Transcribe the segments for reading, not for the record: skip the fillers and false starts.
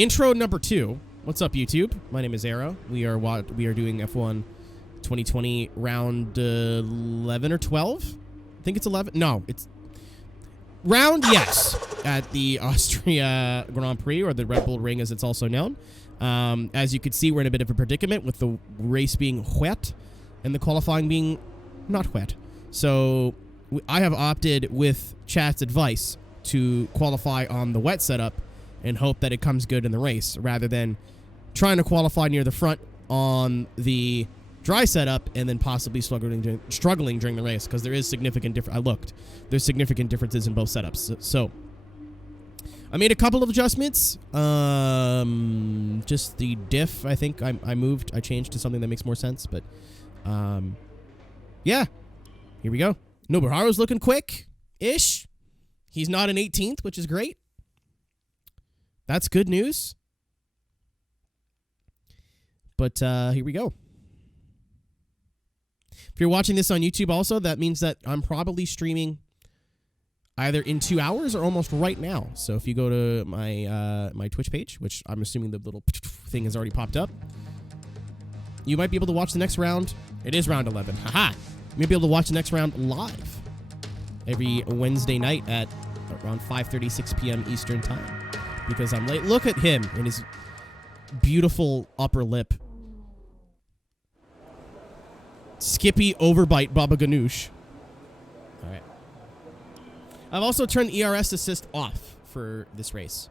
Intro number 2. What's up, YouTube? My name is Aero. We are doing F1 2020 round 11 or 12. I think it's 11. No, it's round, yes, at the Austria Grand Prix, or the Red Bull Ring as it's also known. As you can see, we're in a bit of a predicament with the race being wet and the qualifying being not wet. So I have opted, with chat's advice, to qualify on the wet setup and hope that it comes good in the race, rather than trying to qualify near the front on the dry setup and then possibly struggling during the race, because there is significant there's significant differences in both setups. So I made a couple of adjustments. Just the diff, I think I changed to something that makes more sense, but yeah, here we go. Nobuharu's looking quick-ish. He's not an 18th, which is great. That's good news. But here we go. If you're watching this on YouTube also, that means that I'm probably streaming either in 2 hours or almost right now. So if you go to my my Twitch page, which I'm assuming the little thing has already popped up, you might be able to watch the next round. It is round 11. Haha. You may be able to watch the next round live every Wednesday night at around 5:30, 6 p.m. Eastern time, because I'm late. Look at him and his beautiful upper lip. Skippy overbite Baba Ganoush. All right. I've also turned ERS assist off for this race,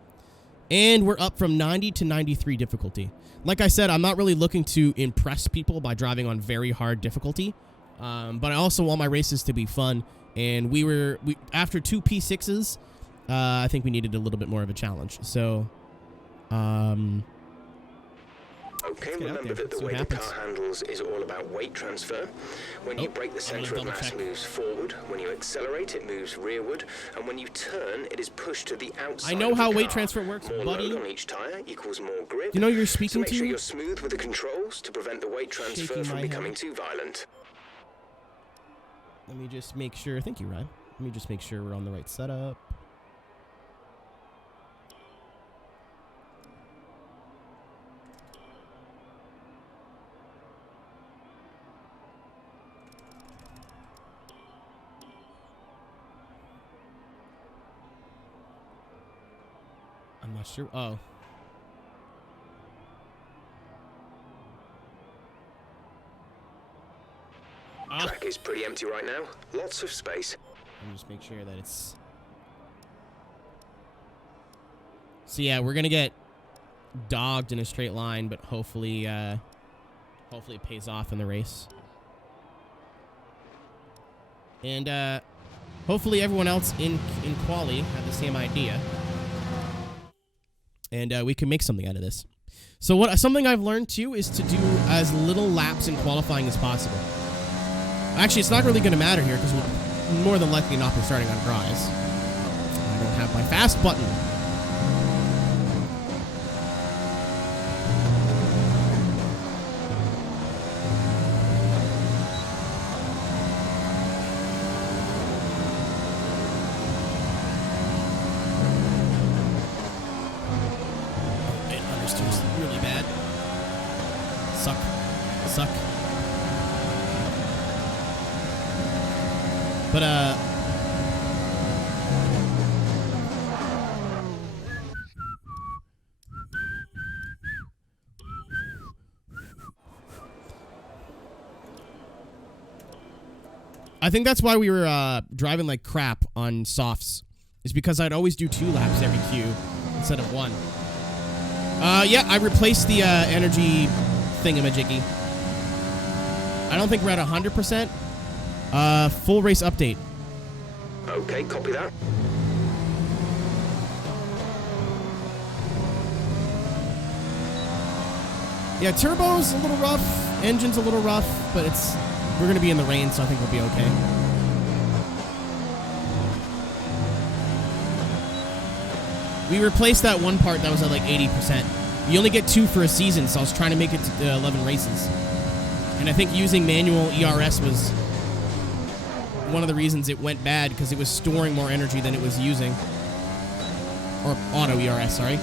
and we're up from 90 to 93 difficulty. Like I said, I'm not really looking to impress people by driving on very hard difficulty, but I also want my races to be fun. And we after 2 P6s, I think we needed a little bit more of a challenge. So, okay, remember that the way the car handles is all about weight transfer. When you brake, the center of mass moves forward. When you accelerate, it moves rearward. And when you turn, it is pushed to the outside. I know how weight transfer works, more buddy. Load on each tire equals more grip. You know you're speaking so make to? sure you're smooth with the controls to prevent the weight transfer from becoming too violent. Let me just make sure. Thank you, Ryan. Let me just make sure we're on the right setup. I'm not sure. Oh. Track is pretty empty right now. Lots of space. Let me just make sure that it's... So yeah, we're gonna get dogged in a straight line, but hopefully it pays off in the race. And hopefully everyone else in quali had the same idea, and we can make something out of this. So something I've learned too is to do as little laps in qualifying as possible. Actually, it's not really going to matter here because we'll more than likely not be starting on dries. I don't have my fast button. It understeers really bad. Suck. But, I think that's why we were driving like crap on softs, is because I'd always do 2 laps every queue instead of 1. Yeah, I replaced the energy thingamajiggy. I don't think we're at 100%. Full race update. Okay, copy that. Yeah, turbo's a little rough, engine's a little rough, but we're gonna be in the rain, so I think we'll be okay. We replaced that one part that was at like 80%. You only get 2 for a season, so I was trying to make it to 11 races. And I think using manual ERS was one of the reasons it went bad, because it was storing more energy than it was using. Or auto ERS, sorry.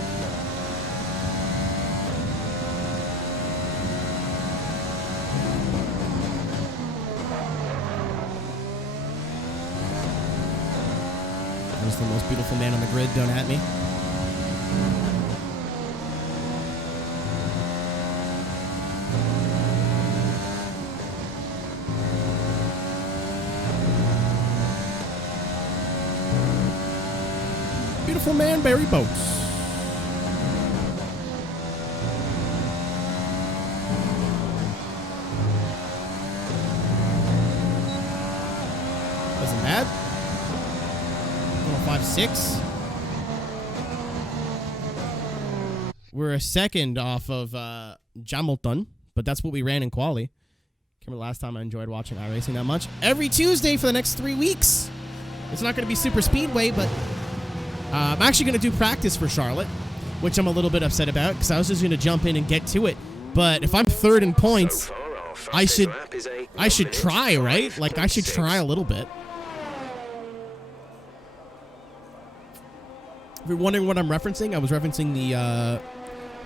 There's the most beautiful man on the grid. Don't at me. Beautiful man, Barry Boats. Wasn't bad. 105.6. We're a second off of Hamilton, but that's what we ran in quali. Can't remember the last time I enjoyed watching iRacing that much. Every Tuesday for the next 3 weeks. It's not going to be super speedway, but I'm actually going to do practice for Charlotte, which I'm a little bit upset about because I was just going to jump in and get to it. But if I'm third in points, I should try, right? Like, I should try a little bit. If you're wondering what I'm referencing, I was referencing the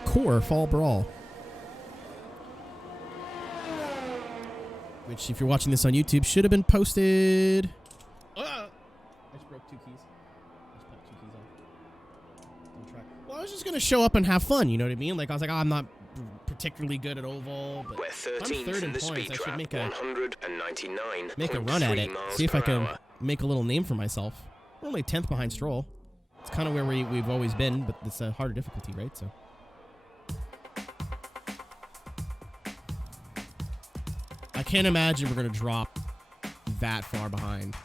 Core Fall Brawl. Which, if you're watching this on YouTube, should have been posted. I just broke 2 keys. Just popped 2 keys off. Don't try. Well, I was just going to show up and have fun, you know what I mean? Like, I was like, oh, I'm not particularly good at oval, but we're 13th in the speed trap, 199. Make a run at it. See if I can make a little name for myself. We're only 10th behind Stroll. It's kind of where we've always been, but it's a harder difficulty, right? So I can't imagine we're going to drop that far behind.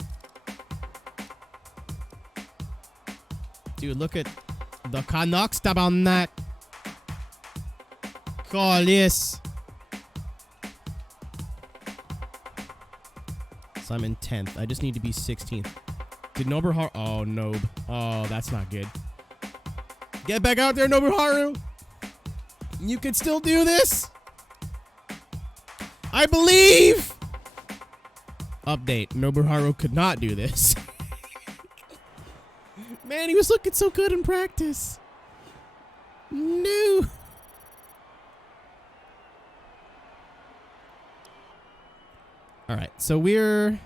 Dude, look at the Canucks tab on that. Call this. So I'm in 10th. I just need to be 16th. Did Nobuharu? Oh, Nob. Oh, that's not good. Get back out there, Nobuharu. You can still do this. I believe. Update. Nobuharu could not do this. Man, he was looking so good in practice. No. All right, so we're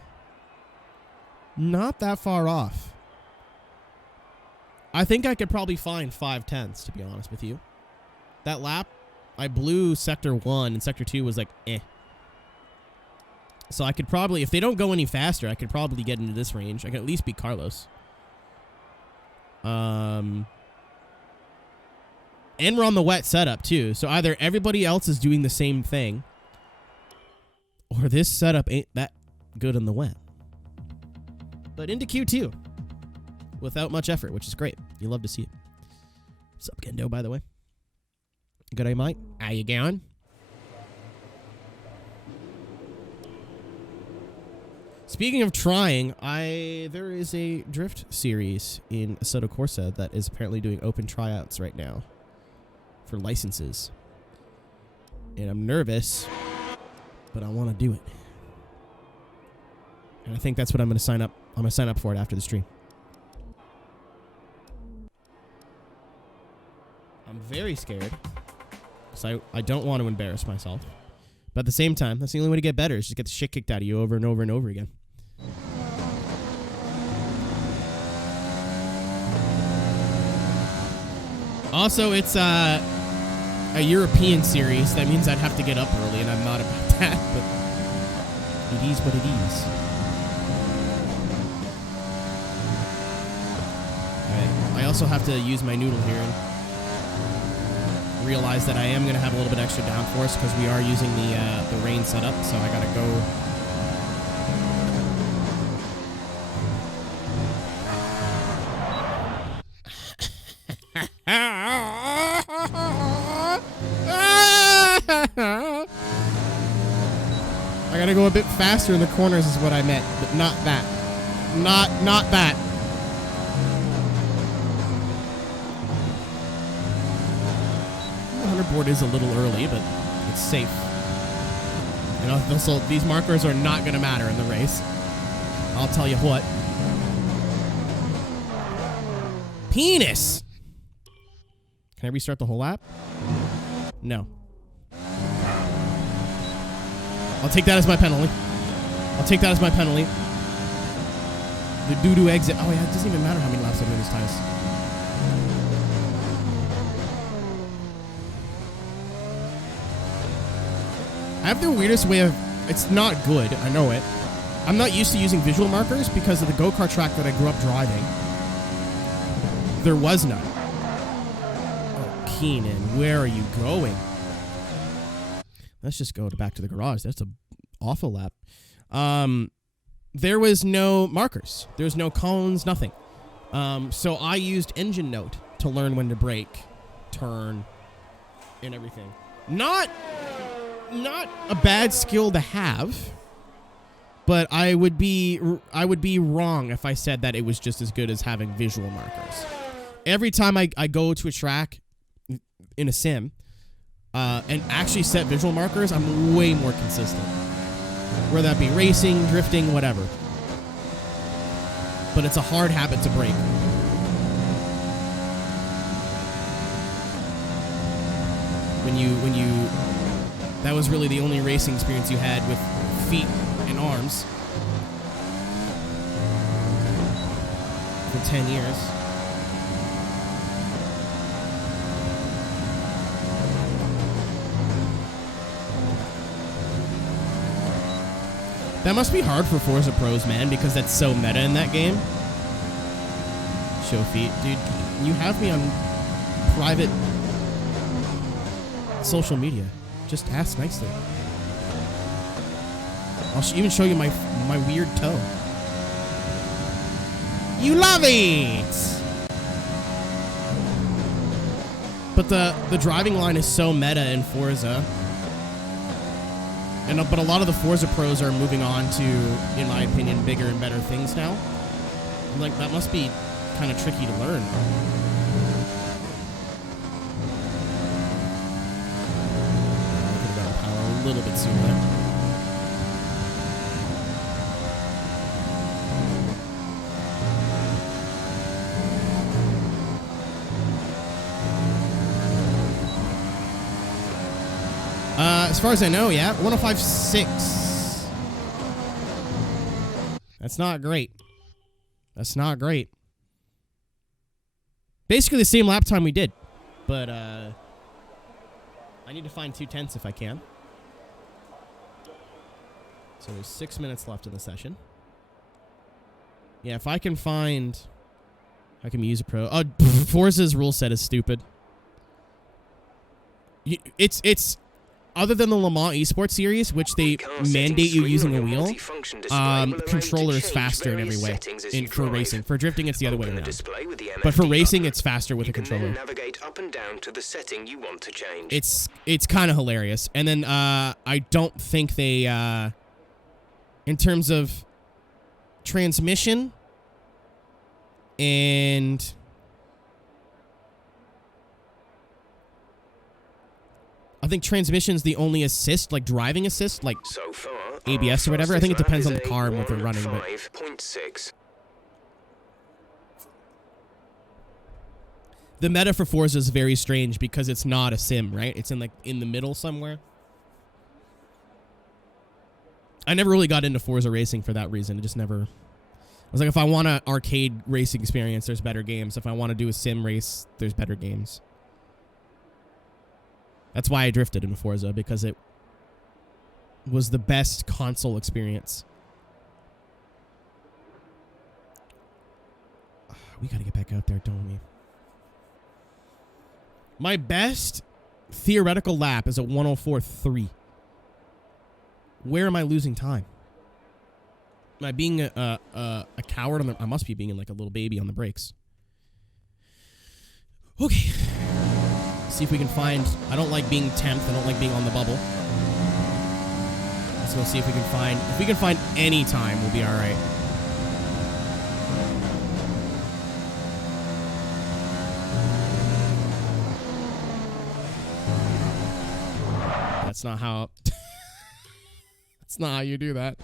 not that far off. I think I could probably find 5/10ths, to be honest with you. That lap, I blew Sector 1, and Sector 2 was like, eh. So I could probably, if they don't go any faster, I could probably get into this range. I can at least beat Carlos. And we're on the wet setup, too. So either everybody else is doing the same thing, or this setup ain't that good in the wet. But into Q2 without much effort, which is great. You love to see it. What's up, Gendo, by the way? Good day, Mike. How you going? Speaking of trying, there is a drift series in Assetto Corsa that is apparently doing open tryouts right now for licenses. And I'm nervous, but I want to do it. And I think that's what I'm going to sign up. I'm going to sign up for it after the stream. I'm very scared. So I don't want to embarrass myself. But at the same time, that's the only way to get better is just get the shit kicked out of you over and over and over again. Also, it's a European series. That means I'd have to get up early, and I'm not about that, but it is what it is. I also have to use my noodle here and realize that I am going to have a little bit extra downforce because we are using the rain setup, so I got to go. I got to go a bit faster in the corners is what I meant, but not that. Not that. Board is a little early, but it's safe. And also, these markers are not going to matter in the race. I'll tell you what. Penis! Can I restart the whole lap? No. I'll take that as my penalty. I'll take that as my penalty. The doo-doo exit. Oh, yeah, it doesn't even matter how many laps I do these tires. I have the weirdest way of... It's not good. I know it. I'm not used to using visual markers because of the go-kart track that I grew up driving. There was none. Oh, Keenan, where are you going? Let's just go back to the garage. That's an awful lap. There was no markers. There's no cones, nothing. So I used engine note to learn when to brake, turn, and everything. Not a bad skill to have, but I would be wrong if I said that it was just as good as having visual markers. Every time I go to a track in a sim and actually set visual markers, I'm way more consistent. Whether that be racing, drifting, whatever. But it's a hard habit to break. When you that was really the only racing experience you had with feet and arms for 10 years. That must be hard for Forza Pros, man, because that's so meta in that game. Show feet. Dude, you have me on private social media. Just ask nicely. I'll even show you my weird toe. You love it! But the driving line is so meta in Forza. But a lot of the Forza pros are moving on to, in my opinion, bigger and better things now. Like, that must be kind of tricky to learn. I could have gotten power a little bit sooner there. As far as I know, yeah, 105.6. That's not great. That's not great. Basically the same lap time we did, but I need to find 2/10 if I can. So there's 6 minutes left in the session. Yeah, if I can find... How can we use a pro? Oh, Forza's rule set is stupid. It's other than the Le Mans Esports Series, which they mandate you using a wheel, controller is faster in every way for racing. For drifting, it's the other way around. But for racing, it's faster with a controller. Navigate up and down to the setting you want to change. It's kind of hilarious. And then I don't think they, in terms of transmission and... I think transmission's the only assist, like driving assist, like so far, ABS or whatever. I think it depends on the car and what they're running. But 5.6. The meta for Forza is very strange because it's not a sim, right? It's in the middle somewhere. I never really got into Forza racing for that reason. It just never... I was like, if I want an arcade racing experience, there's better games. If I want to do a sim race, there's better games. That's why I drifted in Forza, because it was the best console experience. We gotta get back out there, don't we? My best theoretical lap is a 104.3. Where am I losing time? Am I being a coward on the... I must be being like a little baby on the brakes. Okay. See if we can find... I don't like being 10th. I don't like being on the bubble. Let's go see if we can find... If we can find any time, we'll be all right. That's not how... That's not how you do that.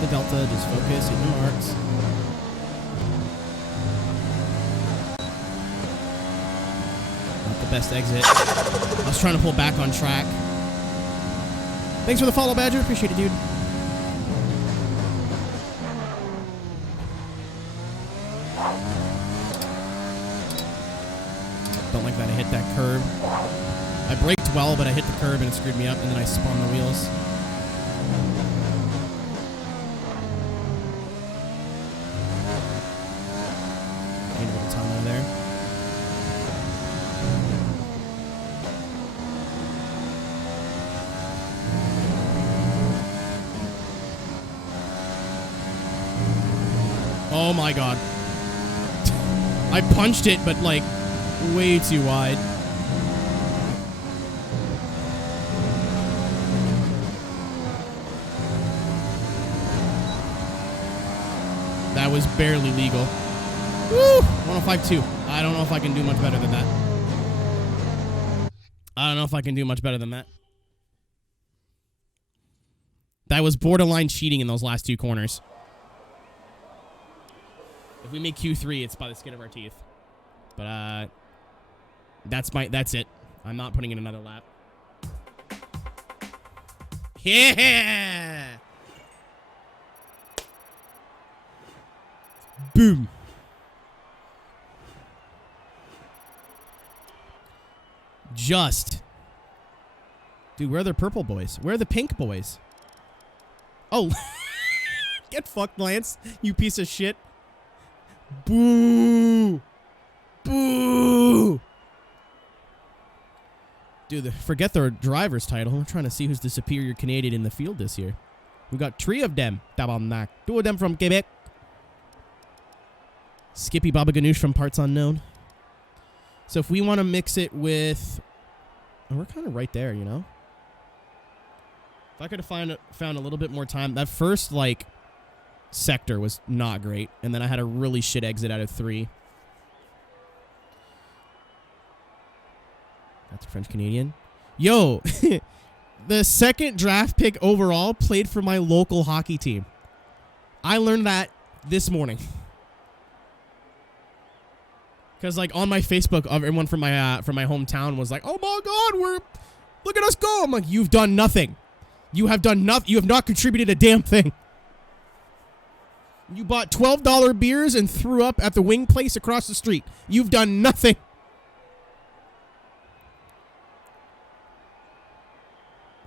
the delta. Just focus, hit the marks. Not the best exit. I was trying to pull back on track. Thanks for the follow, Badger. Appreciate it, dude. Don't like that I hit that curb. I braked well, but I hit the curb and it screwed me up, and then I spun the wheels. Gained a little time out of there. Oh my god. I punched it, but like way too wide. That was barely legal. Woo! 105.2. I don't know if I can do much better than that. I don't know if I can do much better than that. That was borderline cheating in those last two corners. If we make Q3, it's by the skin of our teeth. But that's it. I'm not putting in another lap. Yeah! Boom. Just. Dude, where are the purple boys? Where are the pink boys? Oh. Get fucked, Lance. You piece of shit. Boo. Boo. Dude, forget their driver's title. I'm trying to see who's the superior Canadian in the field this year. We got 3 of them. Two of them from Quebec. Skippy Baba Ganoush from Parts Unknown. So if we want to mix it with... Oh, we're kind of right there, you know? If I could have found a little bit more time. That first, like, sector was not great. And then I had a really shit exit out of 3. That's a French-Canadian. Yo! The second draft pick overall played for my local hockey team. I learned that this morning. Because, like, on my Facebook, everyone from my hometown was like, "Oh my God, look at us go!" I'm like, "You've done nothing. You have done nothing. You have not contributed a damn thing. You bought $12 beers and threw up at the wing place across the street. You've done nothing."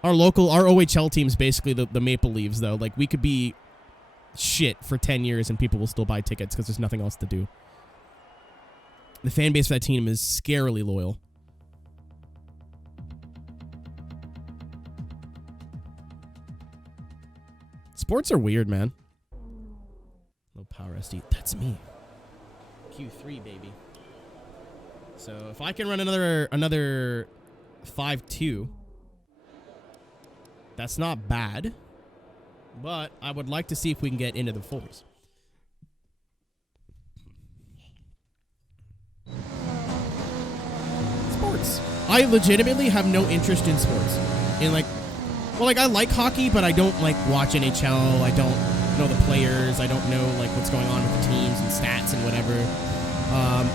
Our OHL team's basically the Maple Leafs, though. Like, we could be shit for 10 years and people will still buy tickets because there's nothing else to do. The fan base for that team is scarily loyal. Sports are weird, man. Low power SD. That's me. Q3, baby. So if I can run another 5.2, that's not bad. But I would like to see if we can get into the 4s. Sports. I legitimately have no interest in sports. I like hockey, but I don't like watch NHL. I don't know the players. I don't know like what's going on with the teams and stats and whatever.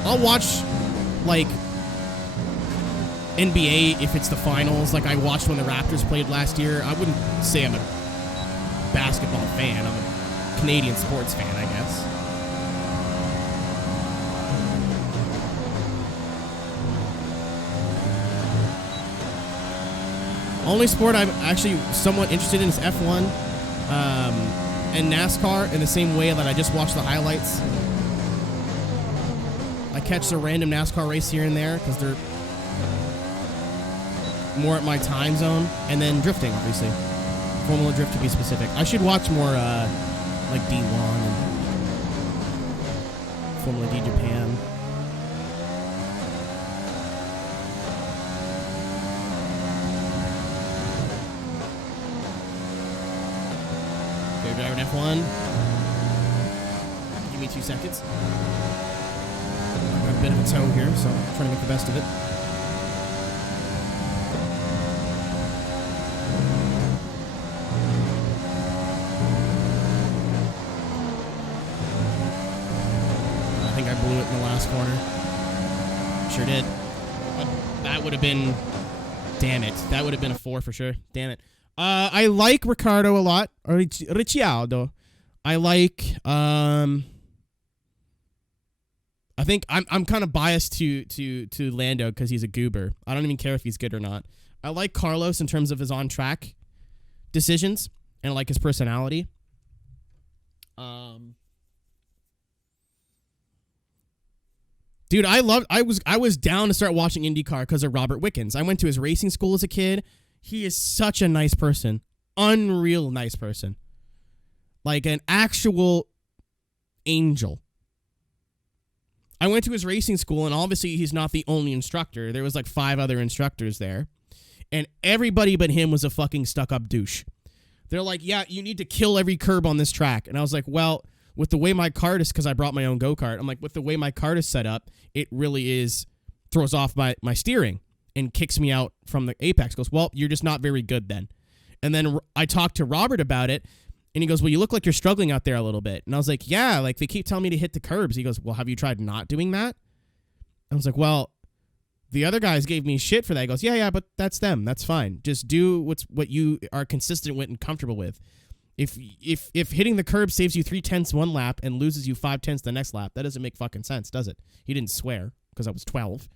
I'll watch like NBA if it's the finals. Like I watched when the Raptors played last year. I wouldn't say I'm a basketball fan. I'm a Canadian sports fan, I guess. Only sport I'm actually somewhat interested in is F1 and NASCAR in the same way that I just watch the highlights. I catch a random NASCAR race here and there because they're more at my time zone. And then drifting, obviously. Formula Drift to be specific. I should watch more like D1 and Formula D Japan. Driving F1. Give me 2 seconds. I've got a bit of a tow here, so I'm trying to make the best of it. last corner. Sure did. That would have been... Damn it. That would have been a 4 for sure. Damn it. I like Ricciardo a lot. Or Ricciardo. I like... I think I'm kind of biased to Lando because he's a goober. I don't even care if he's good or not. I like Carlos in terms of his on-track decisions, and I like his personality. Dude, I was down to start watching IndyCar because of Robert Wickens. I went to his racing school as a kid. He is such a nice person. Unreal nice person. Like an actual angel. I went to his racing school, and obviously he's not the only instructor. There was like 5 other instructors there. And everybody but him was a fucking stuck-up douche. They're like, yeah, you need to kill every curb on this track. And I was like, well, with the way my cart is, because I brought my own go-kart, I'm like, with the way my cart is set up, it really throws off my steering and kicks me out from the apex. Goes, well, you're just not very good then. And then I talked to Robert about it, and he goes, well, you look like you're struggling out there a little bit. And I was like, yeah, like they keep telling me to hit the curbs. He goes, well, have you tried not doing that? I was like, well, the other guys gave me shit for that. He goes, yeah, but that's them. That's fine. Just do what you are consistent with and comfortable with. If hitting the curb saves you 3/10 one lap and loses you 5/10 the next lap, that doesn't make fucking sense, does it? He didn't swear because I was 12. I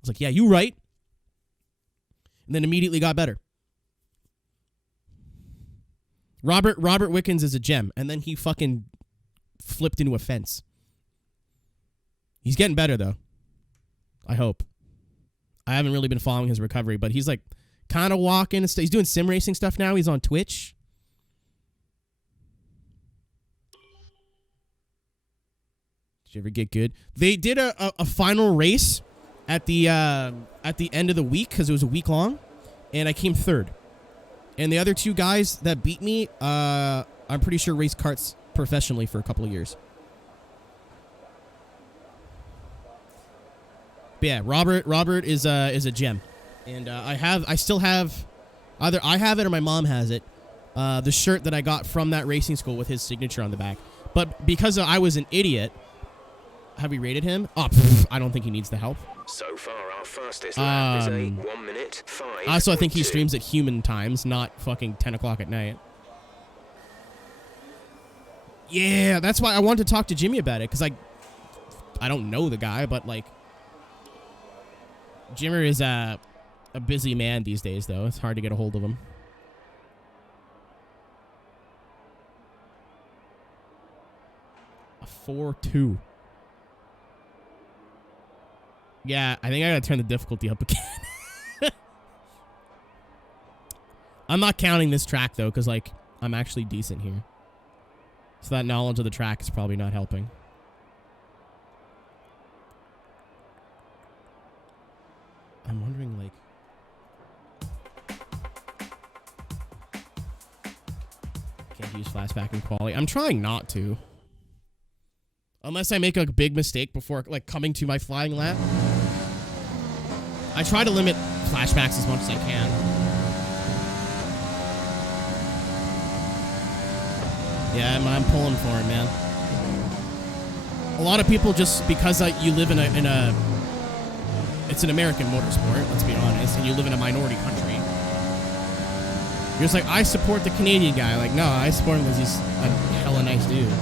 was like, yeah, you right. And then immediately got better. Robert Wickens is a gem, and then he fucking flipped into a fence. He's getting better though. I hope. I haven't really been following his recovery, but he's like kind of walking. He's doing sim racing stuff now. He's on Twitch. Did you ever get good? They did a final race at the end of the week because it was a week long, and I came 3rd. And the other 2 guys that beat me, I'm pretty sure raced karts professionally for a couple of years. But yeah, Robert is a gem, and I still have, either I have it or my mom has it, the shirt that I got from that racing school with his signature on the back. But because I was an idiot, have we rated him? Oh, I don't think he needs the help. So far, our fastest lap is a 1 minute 5. Also, I think he streams at human times, not fucking 10 o'clock at night. Yeah, that's why I wanted to talk to Jimmy about it, because I don't know the guy, but like, Jimmer is a busy man these days, though. It's hard to get a hold of him. A 4-2. Yeah, I think I gotta turn the difficulty up again. I'm not counting this track, though, because, like, I'm actually decent here. So that knowledge of the track is probably not helping. I'm wondering, like... Can't use flashback in quality. I'm trying not to. Unless I make a big mistake before, like, coming to my flying lap. I try to limit flashbacks as much as I can. Yeah, I'm pulling for it, man. A lot of people just, because you live in a it's an American motorsport, let's be honest, and you live in a minority country. You're just like, I support the Canadian guy. Like, no, I support him because he's a hella nice dude.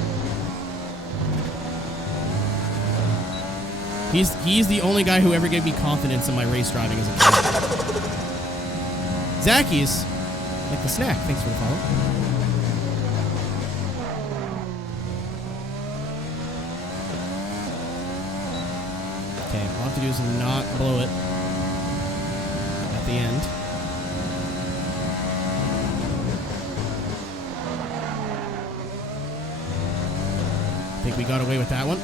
He's the only guy who ever gave me confidence in my race driving as a kid. Zacky's, like the snack. Thanks for the follow. Okay, all I have to do is not blow it at the end. I think we got away with that one.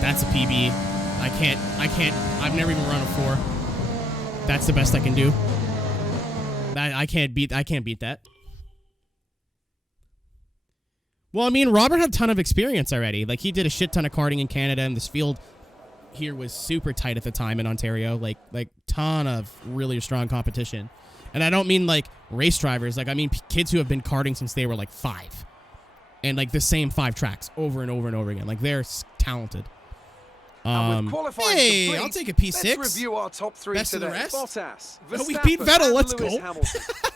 That's a PB. I can't, I've never even run a 4. That's the best I can do. I can't beat that. Well, I mean, Robert had a ton of experience already. Like, he did a shit ton of karting in Canada, and this field here was super tight at the time in Ontario. Like ton of really strong competition. And I don't mean, like, race drivers. Like, I mean kids who have been karting since they were, like, 5. And, like, the same 5 tracks over and over and over again. Like, they're talented. Hey, I'll take a P6. Let's review our top 3 Best today. of the rest? Bottas, Oh, we beat Vettel. Let's go.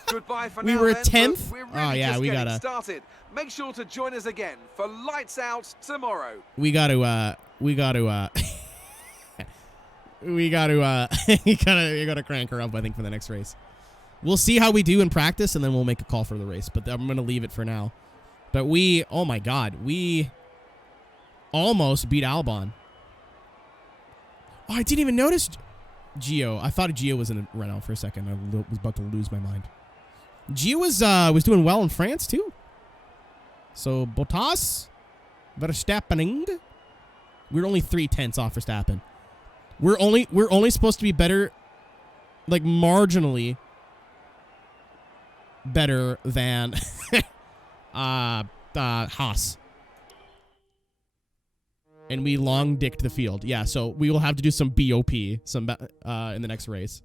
Goodbye for We now, were then, 10th. We're really Oh, yeah, just we getting gotta. started. Make sure to join us again for Lights Out tomorrow. You gotta crank her up, I think, for the next race. We'll see how we do in practice, and then we'll make a call for the race. But I'm gonna leave it for now. But oh my God, we almost beat Albon. Oh, I didn't even notice Gio. I thought Gio was in a Renault for a second. I was about to lose my mind. Gio was doing well in France too. So Bottas, Verstappen. We're only 3/10 off Verstappen. We're only supposed to be better, like marginally better than Haas. And we long dicked the field. Yeah, so we will have to do some BOP in the next race.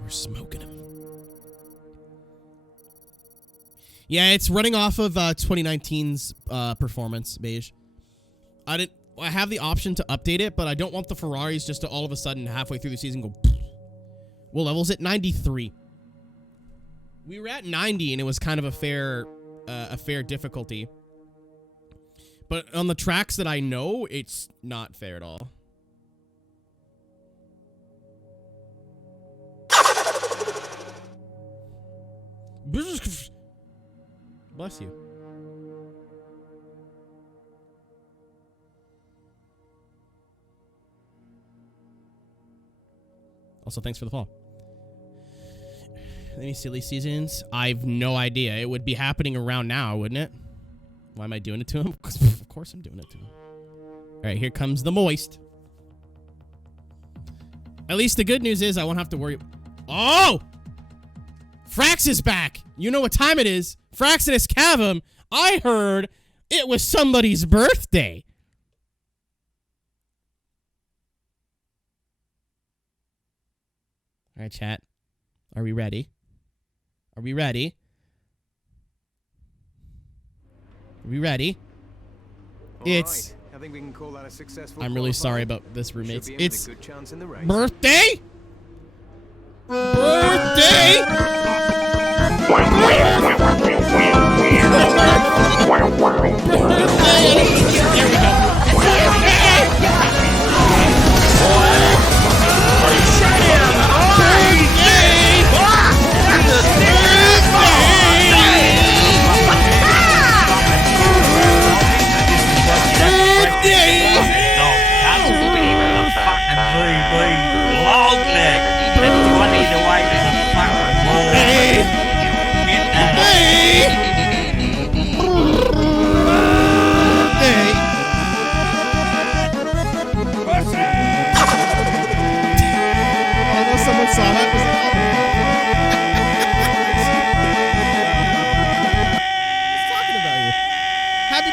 We're smoking him. Yeah, it's running off of 2019's performance, Beige. I have the option to update it, but I don't want the Ferraris just to all of a sudden halfway through the season go. What level's it? 93. We were at 90, and it was kind of a fair difficulty. But on the tracks that I know, it's not fair at all. Bless you. Also, thanks for the follow. Any silly seasons? I've no idea. It would be happening around now, wouldn't it? Why am I doing it to him? Of course I'm doing it to him. All right, here comes the moist. At least the good news is I won't have to worry. Oh! Frax is back. You know what time it is. Fraxinus Cavum. I heard it was somebody's birthday. All right, chat. Are we ready? Are we ready? Are we ready? It's... Right. I think we can call that a successful I'm really sorry about this, roommates. It's a good chance in the race. birthday? Birthday?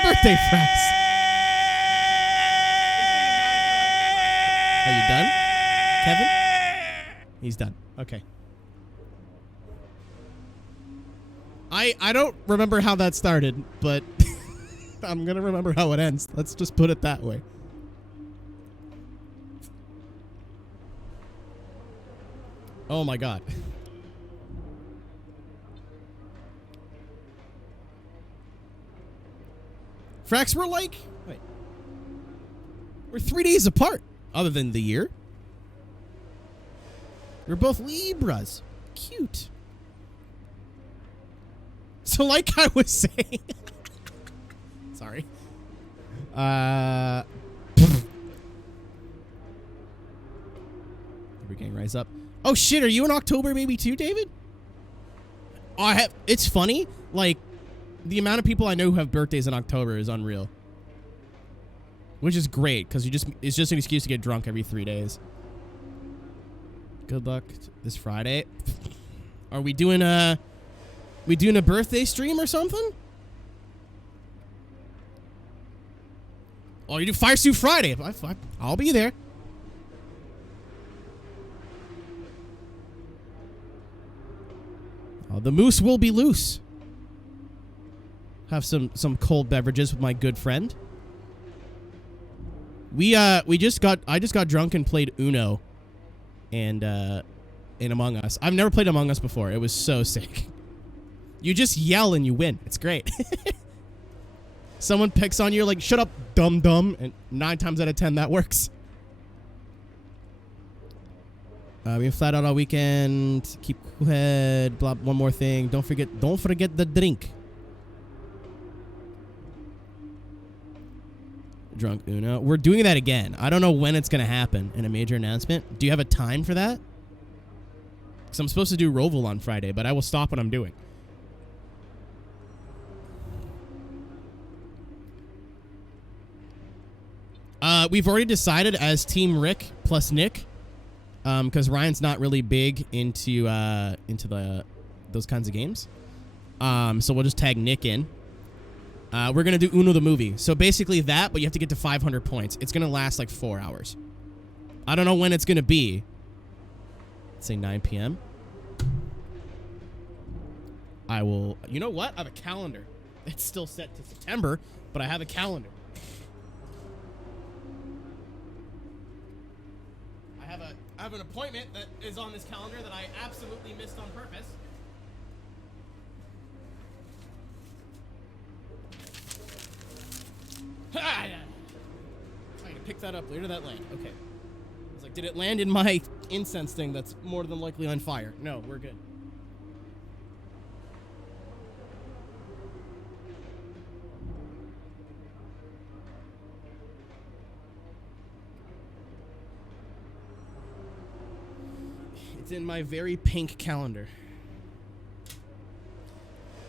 Birthday, Frax. Are you done, Kevin? He's done. Okay. I don't remember how that started, but I'm gonna remember how it ends. Let's just put it that way. Oh my God. Frax, we're like, wait, we're 3 days apart, other than the year. We're both Libras. Cute. So like I was saying, sorry. We're getting rise up. Oh shit, are you in October maybe too, David? It's funny, like, the amount of people I know who have birthdays in October is unreal. Which is great, because it's just an excuse to get drunk every 3 days. Good luck this Friday. Are we doing a birthday stream or something? Oh, you do Fire Suit Friday. I'll be there. Oh, the moose will be loose. Have some cold beverages with my good friend. I just got drunk and played Uno and in Among Us. I've never played Among Us before. It was so sick. You just yell and you win. It's great. Someone picks on you, like, shut up, dumb, and 9 times out of 10 that works. We flat out all weekend. Keep cool head. Blah. One more thing. Don't forget the drink. Drunk Uno. We're doing that again. I don't know when it's gonna happen in a major announcement. Do you have a time for that? Because I'm supposed to do Roval on Friday, but I will stop what I'm doing. We've already decided as Team Rick plus Nick, because Ryan's not really big into those kinds of games. So we'll just tag Nick in. We're gonna do Uno the movie. So basically that, but you have to get to 500 points. It's gonna last like 4 hours. I don't know when it's gonna be. Let's say 9 p.m. I will. You know what? I have a calendar. It's still set to September, but I have a calendar. I have an appointment that is on this calendar that I absolutely missed on purpose. I can pick that up. Where did that land? Okay. I was like, did it land in my incense thing that's more than likely on fire? No, we're good. It's in my very pink calendar.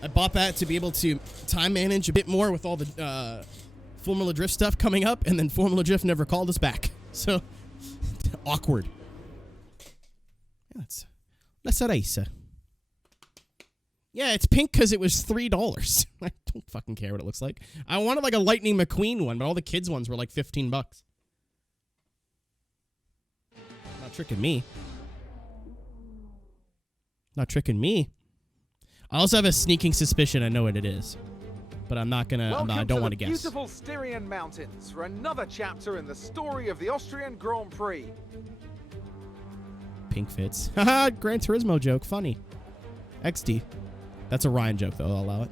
I bought that to be able to time manage a bit more with all the Formula Drift stuff coming up, and then Formula Drift never called us back. So, awkward. That's nice. Yeah, it's pink because it was $3. I don't fucking care what it looks like. I wanted like a Lightning McQueen one, but all the kids' ones were like $15. Not tricking me. Not tricking me. I also have a sneaking suspicion I know what it is. But I'm not gonna, I don't want to guess. Beautiful Styrian Mountains for another chapter in the story of the Austrian Grand Prix. Pink fits. Haha, Gran Turismo joke. Funny. XD. That's a Ryan joke, though. I'll allow it.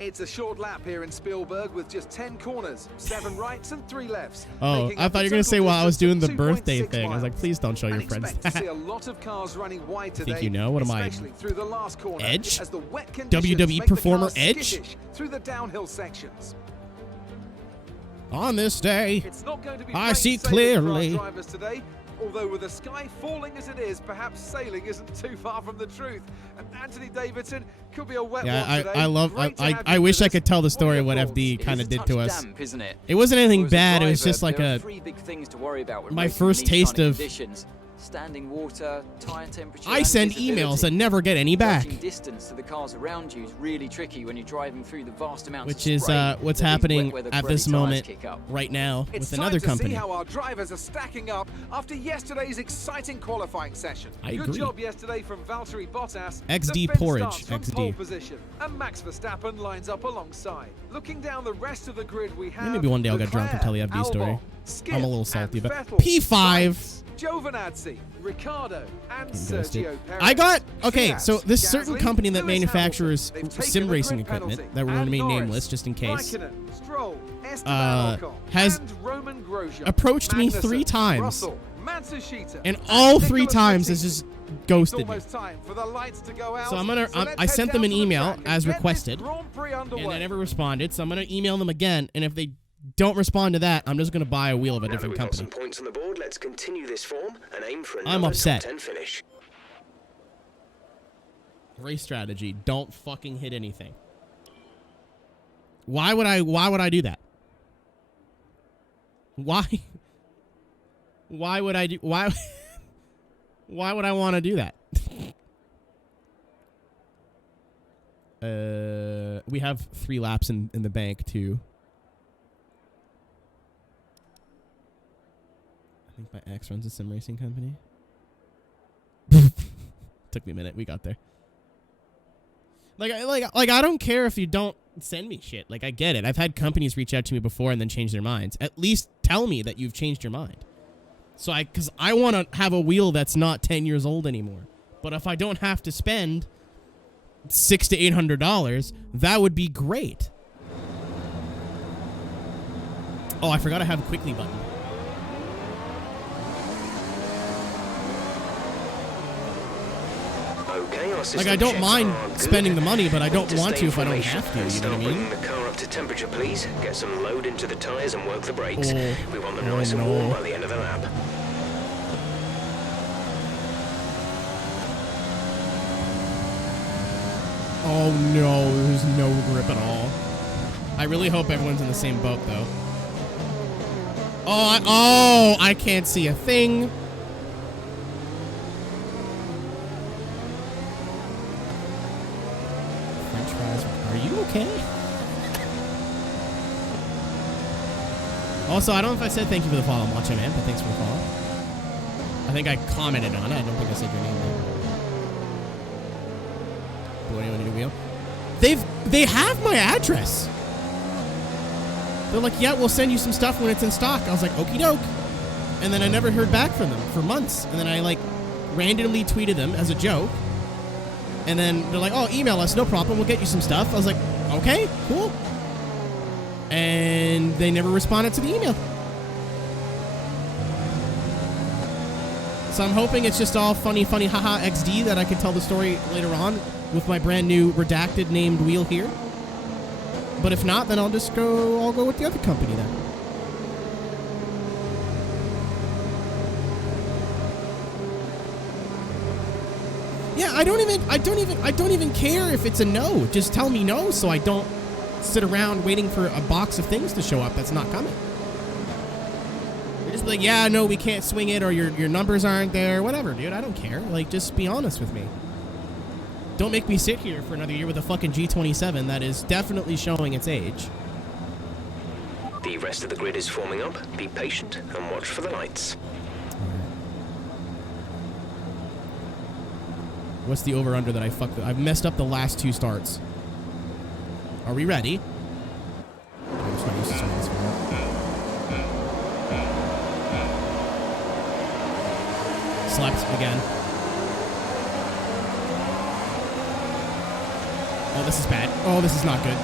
It's a short lap here in Spielberg with just 10 corners, 7 rights and 3 lefts. Oh, I thought you were going to say while I was doing the birthday thing. I was like, please don't show your friends that. See a lot of cars running wide today, think you know? What am I? Through the last corner, Edge? as the wet WWE performer Edge? Through the downhill sections. On this day, it's not going to be I see clearly. For our drivers today. Although with the sky falling as it is, perhaps sailing isn't too far from the truth. And Anthony Davidson could be a wet one today. I love. I wish I could tell the story of what FD kind of did to us. Damp, isn't it? It wasn't anything bad. It was just like a. 3 big things to worry about when my first taste of. Conditions. Standing water, tire temperature. I send emails and never get any back. Distance to the cars around you is really tricky when you're driving through the vast amounts which of is what's happening at this moment right now with another company. It's time to see how our drivers are stacking up after yesterday's exciting qualifying session. I agree. Good job yesterday from Valtteri Bottas. XD porridge. XD. Pole position, and Max Verstappen lines up alongside. Looking down the rest of the grid, we have maybe one day I'll get drunk and tell the FD story. I'm a little salty, but P5. Giovinazzi, Ricciardo, and Sergio Perez. I got okay. So this certain company that manufactures sim racing equipment that will remain nameless just in case has approached me 3 times, and all 3 times has just ghosted me. So I sent them an email as requested, and they never responded. So I'm gonna email them again, and if they don't respond to that, I'm just going to buy a wheel of a different company. Some points on the board. Let's continue this form and aim for I'm upset. Top 10 finish. Race strategy. Don't fucking hit anything. Why would I do that? Why would I do why would I want to do that? We have 3 laps in the bank too. I think my ex runs a sim racing company. Took me a minute. We got there. Like I don't care if you don't send me shit. Like, I get it. I've had companies reach out to me before and then change their minds. At least tell me that you've changed your mind. So because I want to have a wheel that's not 10 years old anymore. But if I don't have to spend $600 to $800, that would be great. Oh, I forgot I have a quickly button. Like, I don't mind spending the money, but I don't want to if I don't have to, you know what I mean? Bring the car up to temperature, please. Get some load into the tyres and work the brakes. We want them nice and warm by the end of the lap. Oh no, there's no grip at all. I really hope everyone's in the same boat, though. Oh, I can't see a thing. Are you okay? Also, I don't know if I said thank you for the follow, Macho Man, but thanks for the follow. I think I commented on it. I don't think I said your name there. Do anyone need a wheel? They have my address. They're like, yeah, we'll send you some stuff when it's in stock. I was like, okie doke. And then I never heard back from them for months. And then I like randomly tweeted them as a joke. And then they're like, oh, email us, no problem, we'll get you some stuff. I was like, okay, cool. And they never responded to the email. So I'm hoping it's just all funny, haha, XD, that I can tell the story later on with my brand new redacted named wheel here. But if not, then I'll go with the other company then. Yeah, I don't even care if it's a no. Just tell me no so I don't sit around waiting for a box of things to show up that's not coming. You're just like, yeah, no, we can't swing it, or your numbers aren't there, whatever, dude. I don't care. Like, just be honest with me. Don't make me sit here for another year with a fucking G27 that is definitely showing its age. The rest of the grid is forming up. Be patient and watch for the lights. What's the over-under that I fucked with? I've messed up the last 2 starts. Are we ready? I'm just not used to some of this one. Slept again. Oh, this is bad. Oh, this is not good.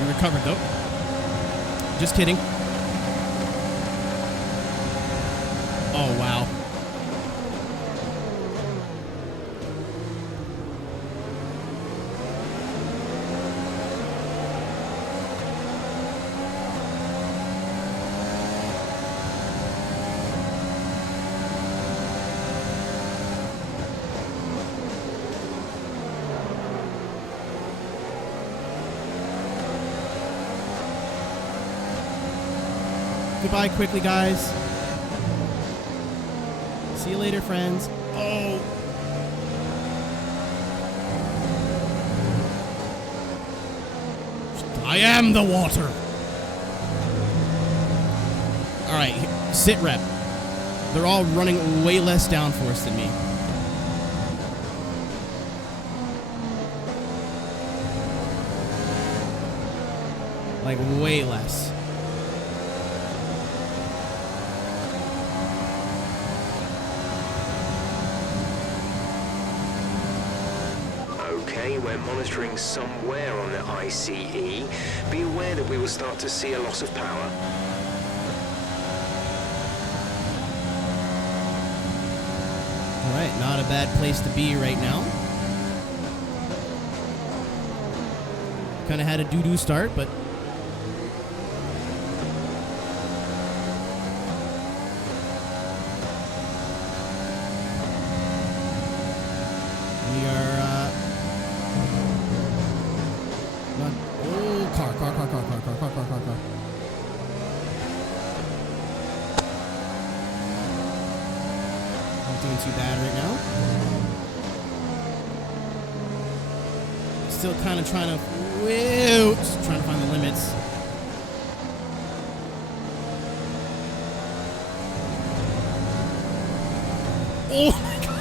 We recovered, though. Just kidding. Oh, wow. Goodbye quickly, guys. See you later, friends. Oh. I am the water. All right, sit rep. They're all running way less downforce than me. Like, way less. We're monitoring somewhere on the ICE. Be aware that we will start to see a loss of power. Alright, not a bad place to be right now. Kind of had a doo-doo start, but We are, not, oh, car. Not doing too bad right now. Still kind of trying to, just trying to find the limits. Oh my god!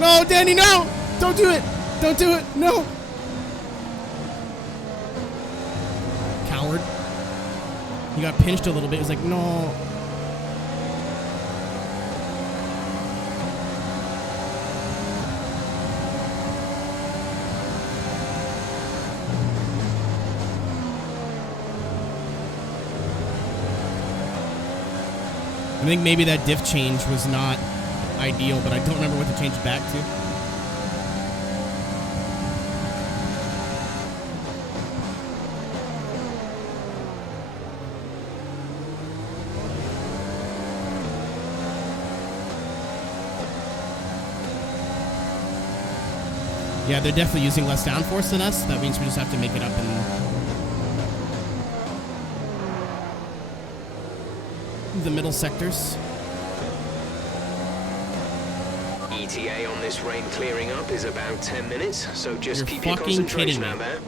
No, Danny, no! Don't do it! Don't do it! No! Coward. He got pinched a little bit. He was like, no. I think maybe that diff change was not ideal, but I don't remember what to change it back to. Yeah, they're definitely using less downforce than us. That means we just have to make it up in the middle sectors. ETA on this rain clearing up is about 10 minutes, so just You're keep your fucking concentration kidding out me. there.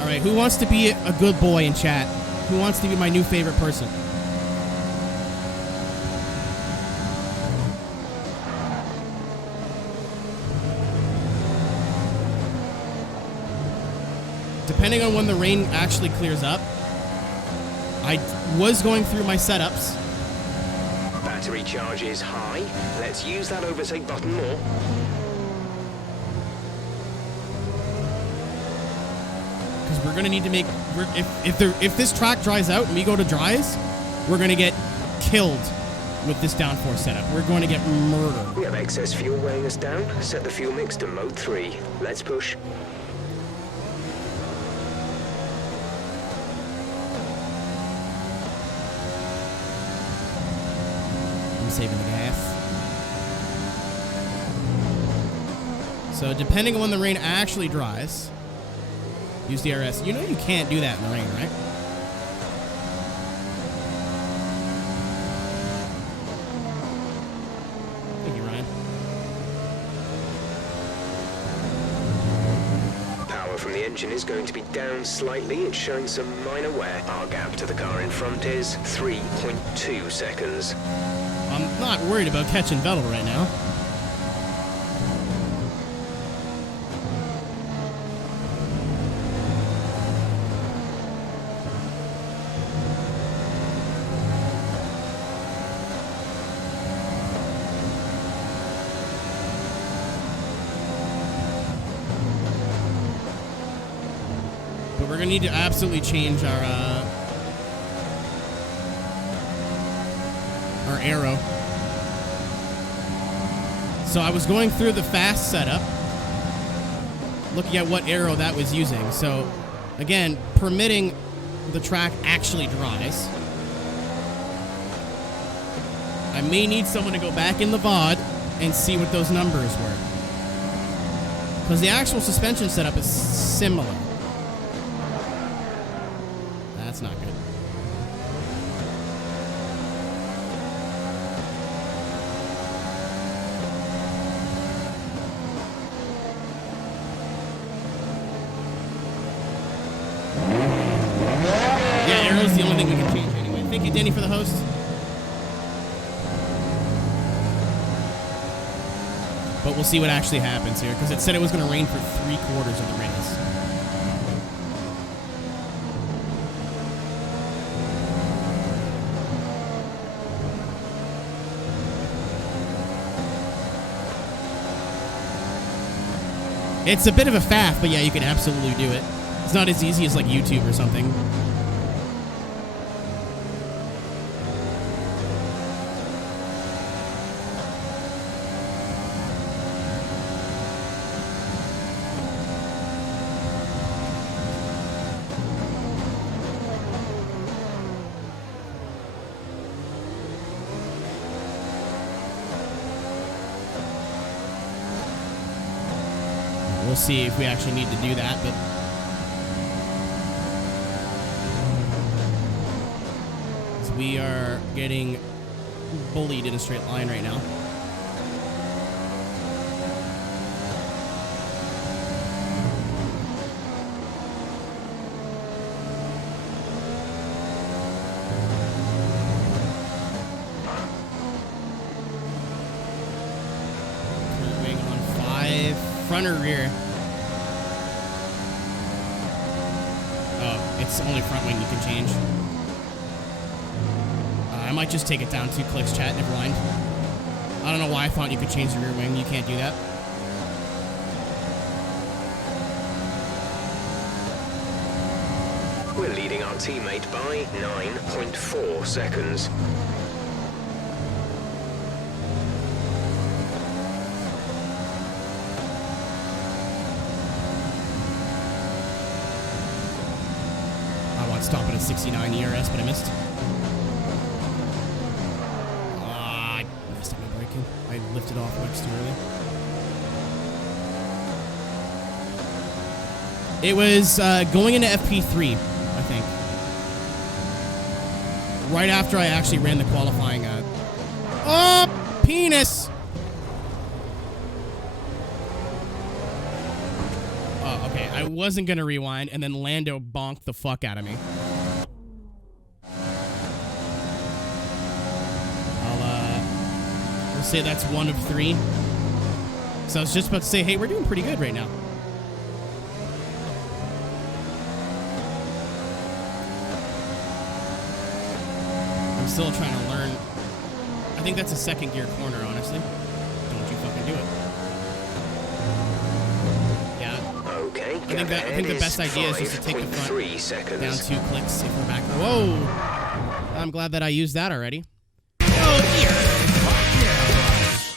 All right, who wants to be a good boy in chat? Who wants to be my new favorite person? Depending on when the rain actually clears up, I was going through my setups. Battery charge is high. Let's use that overtake button more. Because we're gonna need to make. If this track dries out and we go to dries, we're gonna get killed with this downforce setup. We're going to get murdered. We have excess fuel weighing us down. Set the fuel mix to mode 3. Let's push. I'm saving the gas. So depending on when the rain actually dries, use DRS. You know you can't do that in the rain, right? Thank you, Ryan. Power from the engine is going to be down slightly. It's showing some minor wear. Our gap to the car in front is 3.2 seconds. I'm not worried about catching Vettel right now. But we're gonna need to absolutely change our aero. So I was going through the fast setup, looking at what aero that was using. So again, permitting the track actually dries. I may need someone to go back in the VOD and see what those numbers were. Because the actual suspension setup is similar. That's not good. Yeah, aero's the only thing we can change anyway. Thank you, Denny, for the host. But we'll see what actually happens here, because it said it was going to rain for 3/4 of the race. It's a bit of a faff, but yeah, you can absolutely do it. It's not as easy as like YouTube or something. we'll see if we actually need to do that, but we are getting bullied in a straight line right now. Wing on 5. Front or rear? Oh, it's only front wing you can change. I might just take it down 2 clicks, chat. Never mind. I don't know why I thought you could change the rear wing. You can't do that. We're leading our teammate by 9.4 seconds. I want to stop at a 69 ERS, but I missed. I lifted off much too early. It was going into FP3, I think. Right after I actually ran the qualifying. Oh, penis! Oh, okay. I wasn't going to rewind, and then Lando bonked the fuck out of me. Say that's 1 of 3. So I was just about to say, hey, we're doing pretty good right now. I'm still trying to learn. I think that's a 2nd gear corner, honestly. Don't you fucking do it. Yeah. Okay. I think the best idea is just to take the front down 2 clicks if we're back. Whoa! I'm glad that I used that already. Oh dear.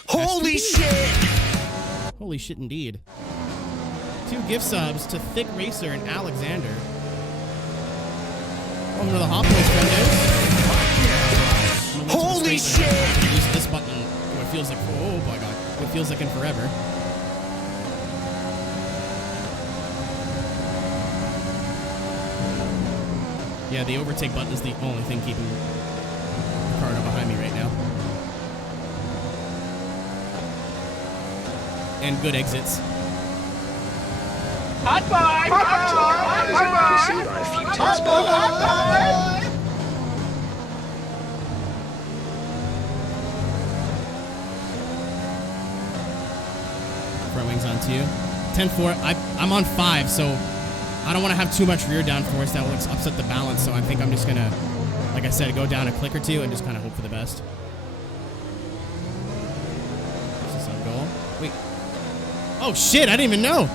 Holy shit! Holy shit indeed. 2 gift subs to Thick Racer and Alexander. Welcome to the Hot Boys, friendos. Holy shit! Use this button. It feels like, oh my god. It feels like in forever. Yeah, the overtake button is the only thing keeping Ricardo behind me right now. And good exits. Hot boy! Hot boy! Front wings on 2. 10-4. I'm on 5, so I don't want to have too much rear downforce that will upset the balance. So I think I'm just gonna, like I said, go down a click or 2 and just kind of hope for the best. Is this on goal? Wait. Oh shit, I didn't even know.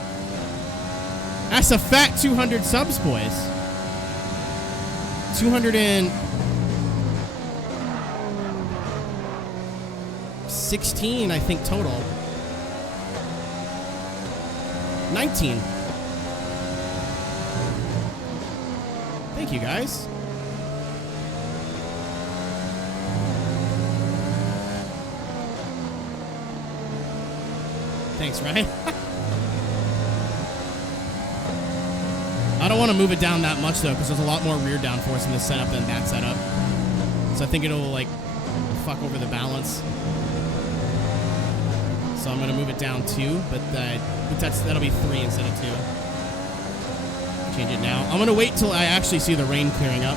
That's a fat 200 subs, boys. 216, I think, total. 19. Thank you, guys. Thanks, Ryan. I don't want to move it down that much, though, because there's a lot more rear downforce in this setup than that setup. So I think it'll, like, fuck over the balance. So I'm going to move it down 2, but that'll be 3 instead of 2. Change it now. I'm going to wait till I actually see the rain clearing up.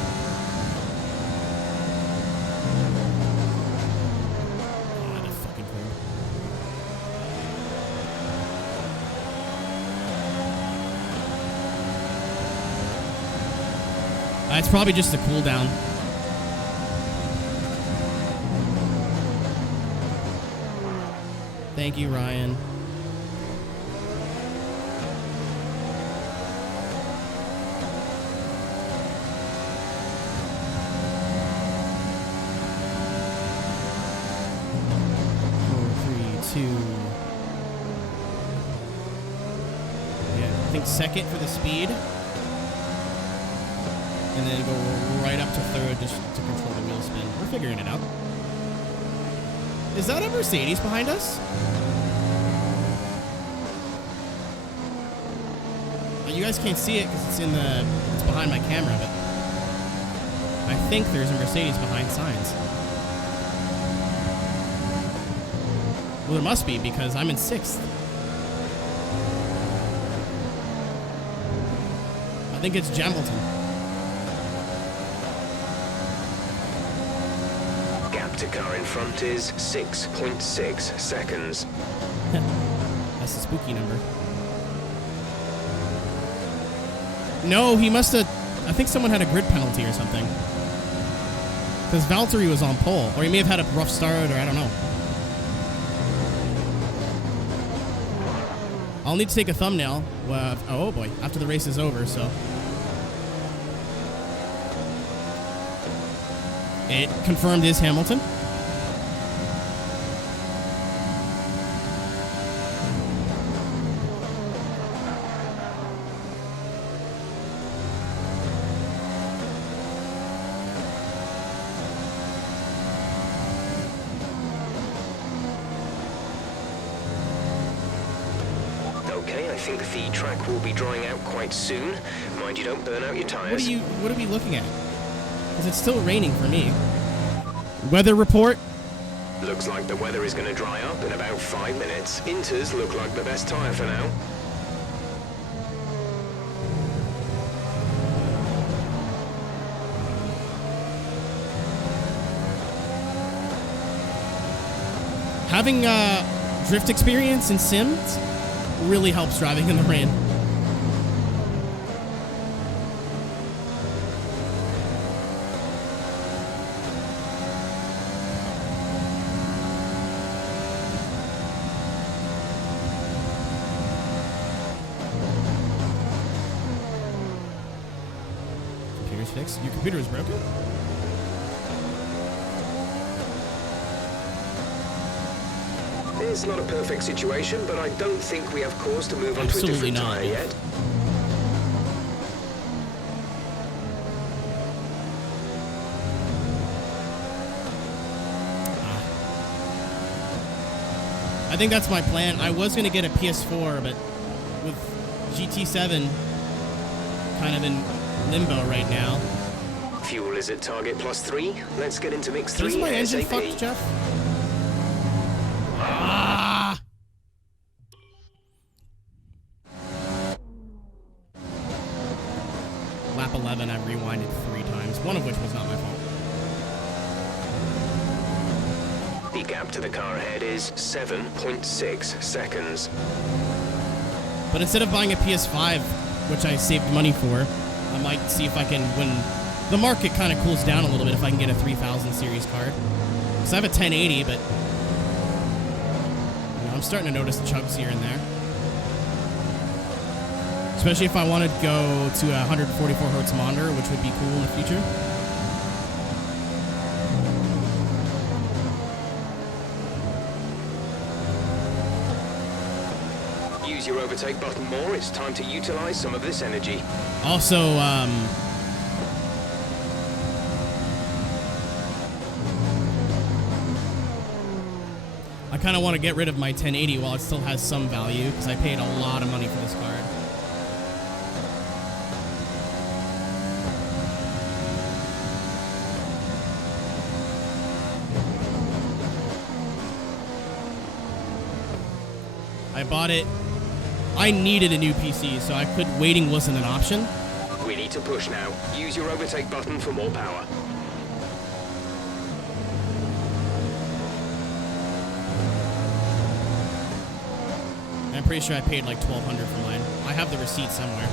It's probably just a cooldown. Thank you, Ryan. Yeah, I think 2nd for the speed. And then go right up to 3rd just to control the wheel spin. We're figuring it out. Is that a Mercedes behind us? You guys can't see it because it's behind my camera, but I think there's a Mercedes behind signs. Well, there must be because I'm in 6th. I think it's Jamilton. Gap to car in front is 6.6 seconds. That's a spooky number. No, he must have... I think someone had a grid penalty or something. Because Valtteri was on pole. Or he may have had a rough start, or I don't know. I'll need to take a thumbnail. Oh boy, after the race is over, so... It confirmed is Hamilton. Okay, I think the track will be drying out quite soon. Mind you don't burn out your tires. What are we looking at? Because it's still raining for me. Weather report. Looks like the weather is going to dry up in about 5 minutes. Inters look like the best tire for now. Having drift experience in Sims really helps driving in the rain. Computer's fixed. Your computer is broken? It's not a perfect situation, but I don't think we have cause to move on to a different tire yet. I think that's my plan. I was going to get a PS4, but with GT7 kind of in limbo right now. Fuel is at target +3. Let's get into mix 3. Is my engine ASAP. fucked, Jeff? Ah! Lap 11, I've rewinded 3 times, one of which was not my fault. The gap to the car ahead is 7.6 seconds. But instead of buying a PS5, which I saved money for, I might see if I can, when the market kind of cools down a little bit, if I can get a 3000 series card. Because I have a 1080, but you know, I'm starting to notice chugs here and there. Especially if I want to go to a 144 hertz monitor, which would be cool in the future. Use your overtake button more. It's time to utilize some of this energy. Also, I kind of want to get rid of my 1080 while it still has some value, because I paid a lot of money for this card. I bought it. I needed a new PC, so waiting wasn't an option. We need to push now. Use your overtake button for more power. I'm pretty sure I paid like $1,200 for mine. I have the receipt somewhere.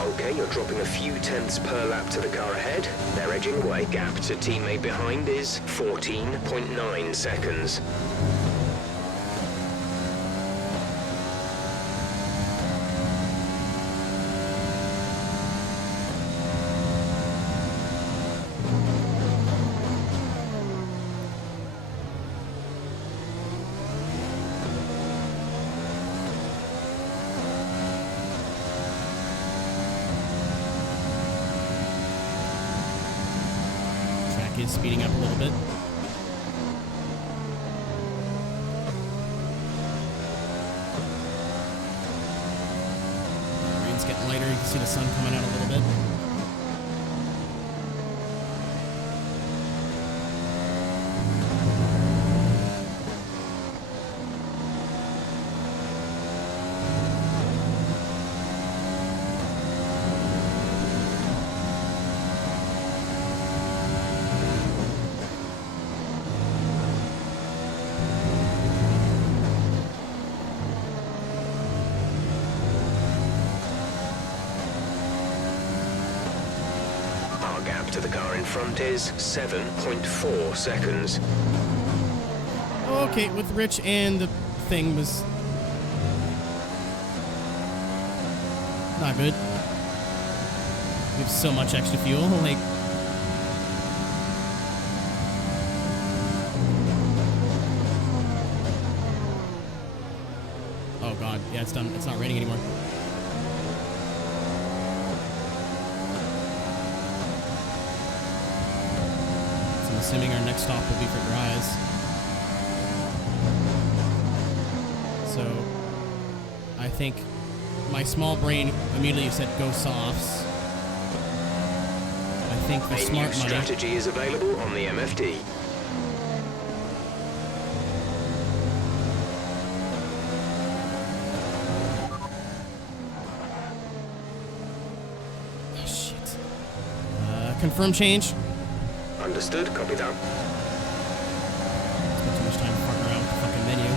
Okay, you're dropping a few tenths per lap to the car ahead. They're edging away. Gap to teammate behind is 14.9 seconds. track is speeding up a little bit. Green's getting lighter. You can see the sun coming out a little bit. To the car in front is 7.4 seconds. Okay, with Rich and the thing was not good. We have so much extra fuel, like. Oh god, yeah, it's done. It's not raining anymore. Assuming our next stop will be for Grise. So, I think my small brain immediately said go softs. I think the smart money strategy is available on the MFD. Oh, shit. Confirm change. Understood. Copy that. Spent too much time fucking around with the fucking menu.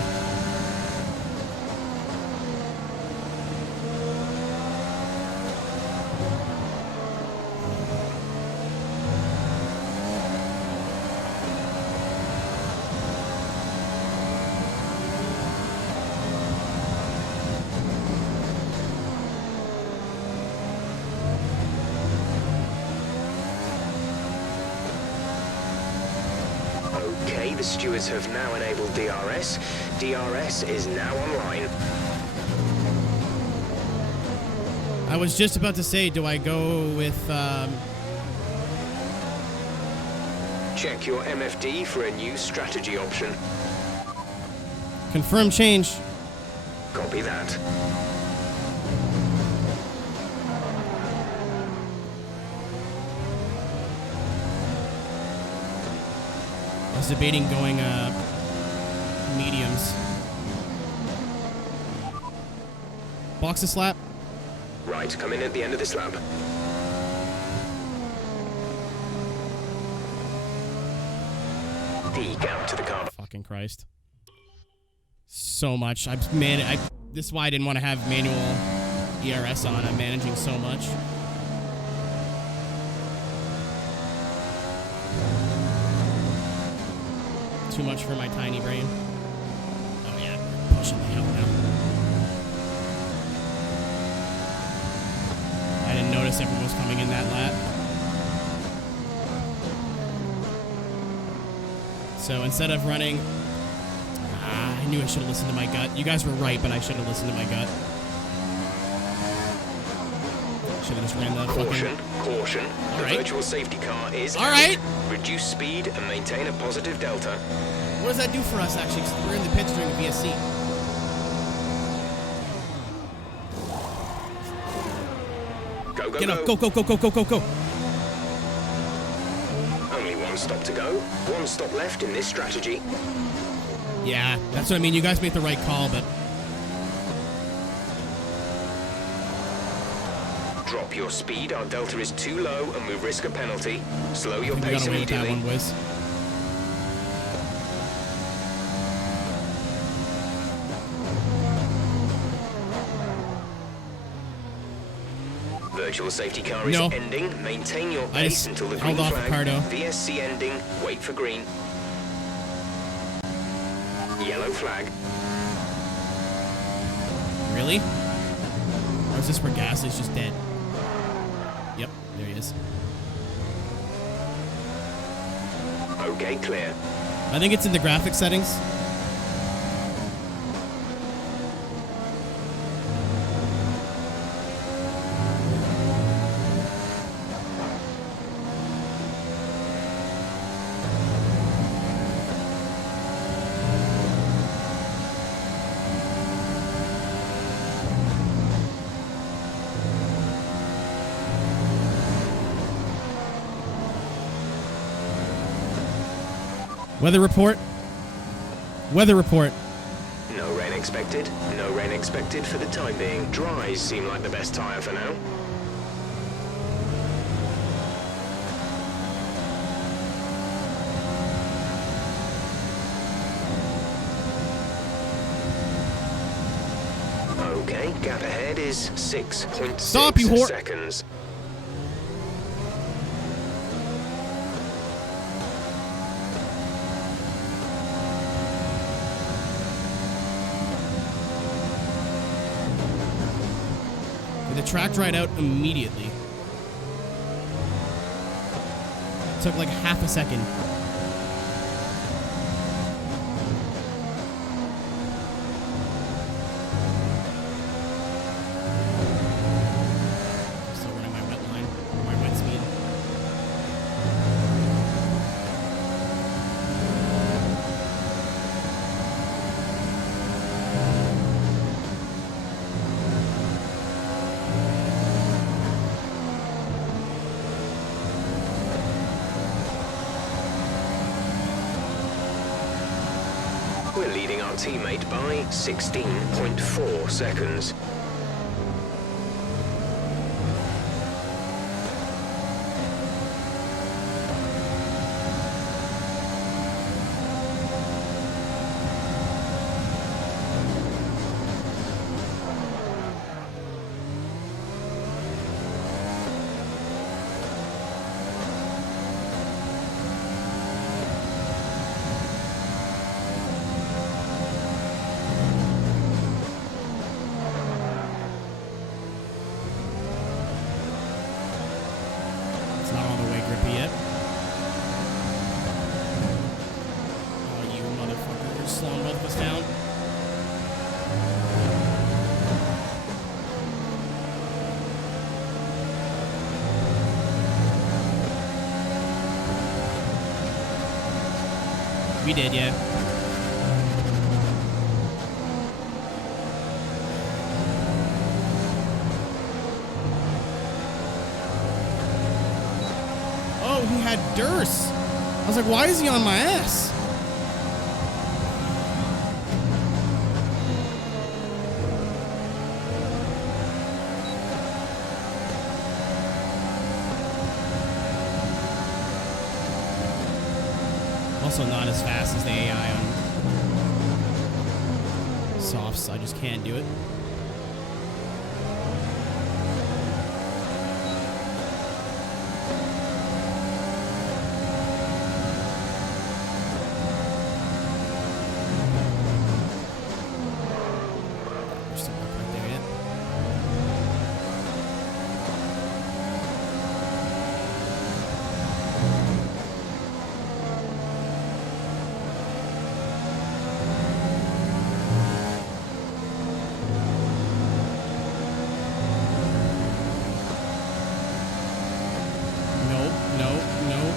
Okay, the stewards have now enabled DRS. DRS is now online. I was just about to say, do I go with, Check your MFD for a new strategy option. confirm change? Copy that. I was debating going, mediums. Box a slap? Right, come in at the end of this lap. Deke out to the car. Fucking Christ. So much. This is why I didn't want to have manual ERS on. I'm managing so much. Too much for my tiny brain. Oh yeah, we're pushing the hell now. I didn't notice everyone was coming in that lap. So instead of running... I knew I should have listened to my gut. You guys were right, but I should have listened to my gut. Should have just ran the Caution, fucking... caution. The virtual safety car is out. Reduce speed and maintain a positive delta. What does that do for us, actually? 'Cause we're in the pits during the VSC. Go, go, Get up. go. Go, go, go, go, go, go, go. Only one stop to go. One stop left in this strategy. Yeah, that's what I mean. You guys made the right call, but... Drop your speed. Our delta is too low and we risk a penalty. Slow your I think we pace got away with that immediately. one, boys. Virtual safety car is ending. Maintain your pace until the green held off flag. Ricardo. VSC ending. Wait for green. Yellow flag. Really? Or is this where Gasly's just dead? Yep, there he is. Okay, clear. I think it's in the graphics settings. Weather report. Weather report. No rain expected. No rain expected for the time being. Dries seem like the best tyre for now. Okay, gap ahead is 6.6 Stop, you whore. seconds. The track dried out immediately. Took like half a second. Still running my wet line, my wet speed. We're leading our teammate by 16.4 seconds. It's not all the way grippy yet. Oh, you motherfucker. You're slowing both of us down. We did, yeah. Oh, he had Durst. I was like, why is he on my ass? Also not as fast as the AI on softs. I just can't do it. Still not quite there yet. Nope, nope, nope.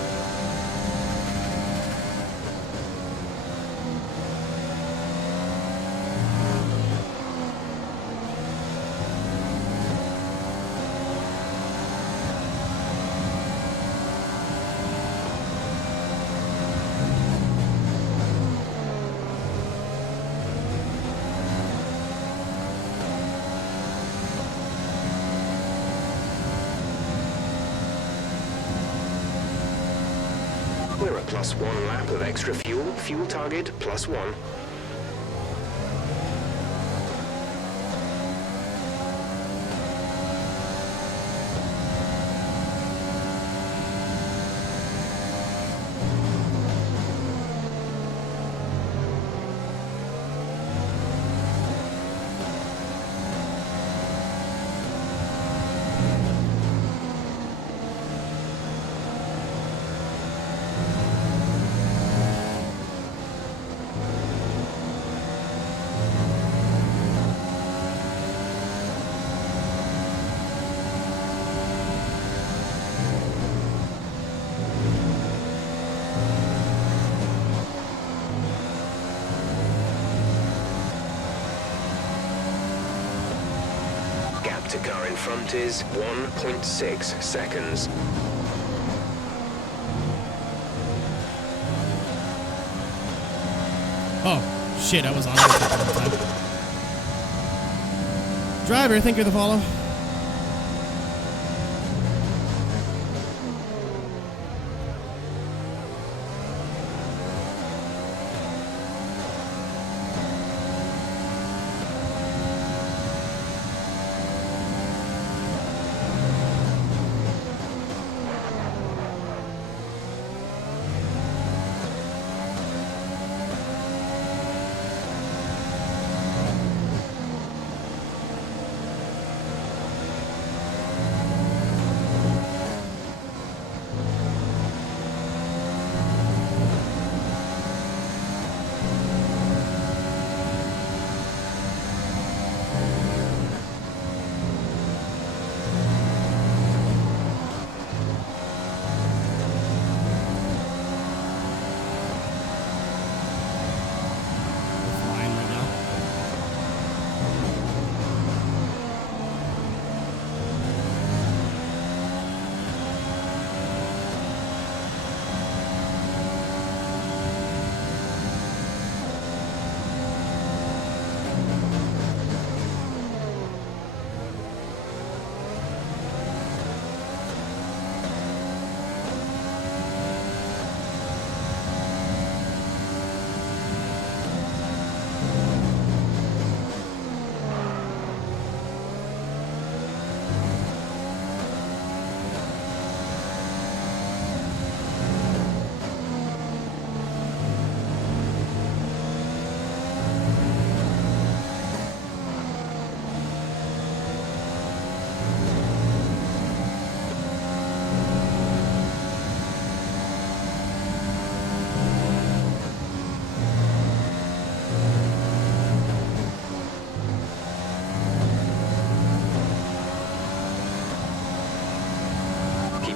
We're at +1 lap of extra fuel. Fuel target +1. Gap to car in front is 1.6 seconds. Oh, shit, I was on it the whole time. Driver, thank you for the follow.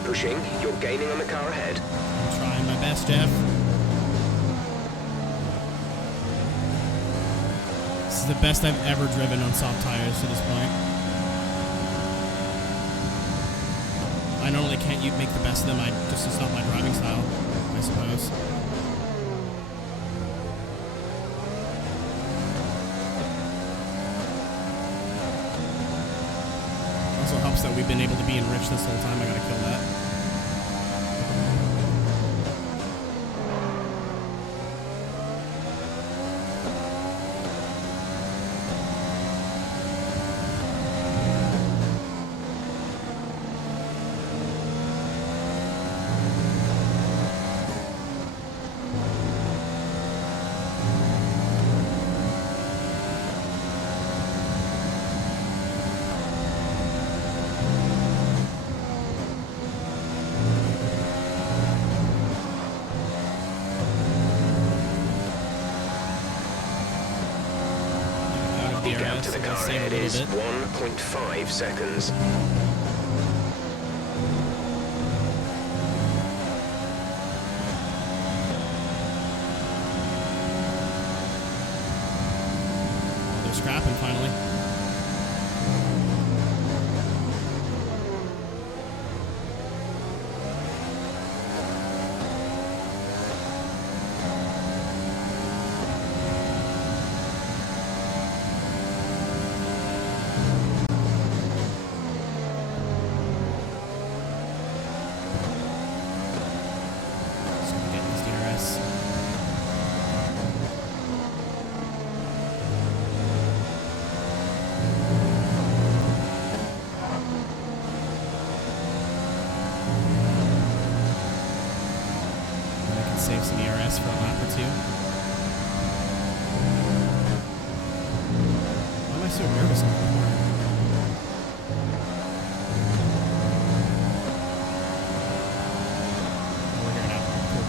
Pushing, you're gaining on the car ahead. I'm trying my best, Jeff. This is the best I've ever driven on soft tires to this point. I normally can't make the best of them. It's not my driving style, I suppose. Also helps that we've been able to be enriched this whole time. I gotta kill that. The gap to the car ahead is 1.5 seconds. They're scrapping finally. Save some ERS for a lap or two. Why am I so nervous on the car? We're here now. Cool.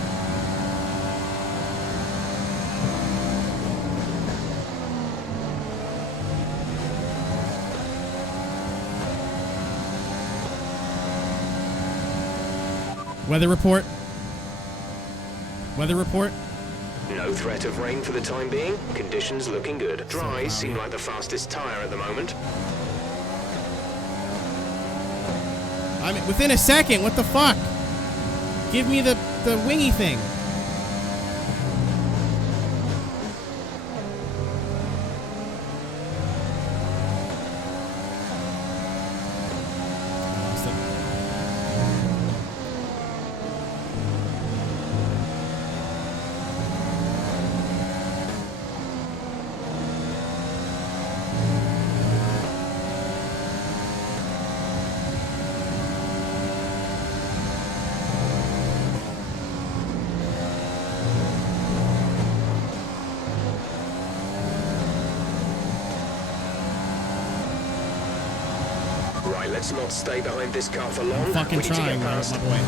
Weather report. Weather report. No threat of rain for the time being. Conditions looking good. Dries seem like the fastest tire at the moment. I'm within a second. What the fuck? Give me the wingy thing. Right, let's not stay behind this car for long. I'm fucking We need to trying, get past. my boy.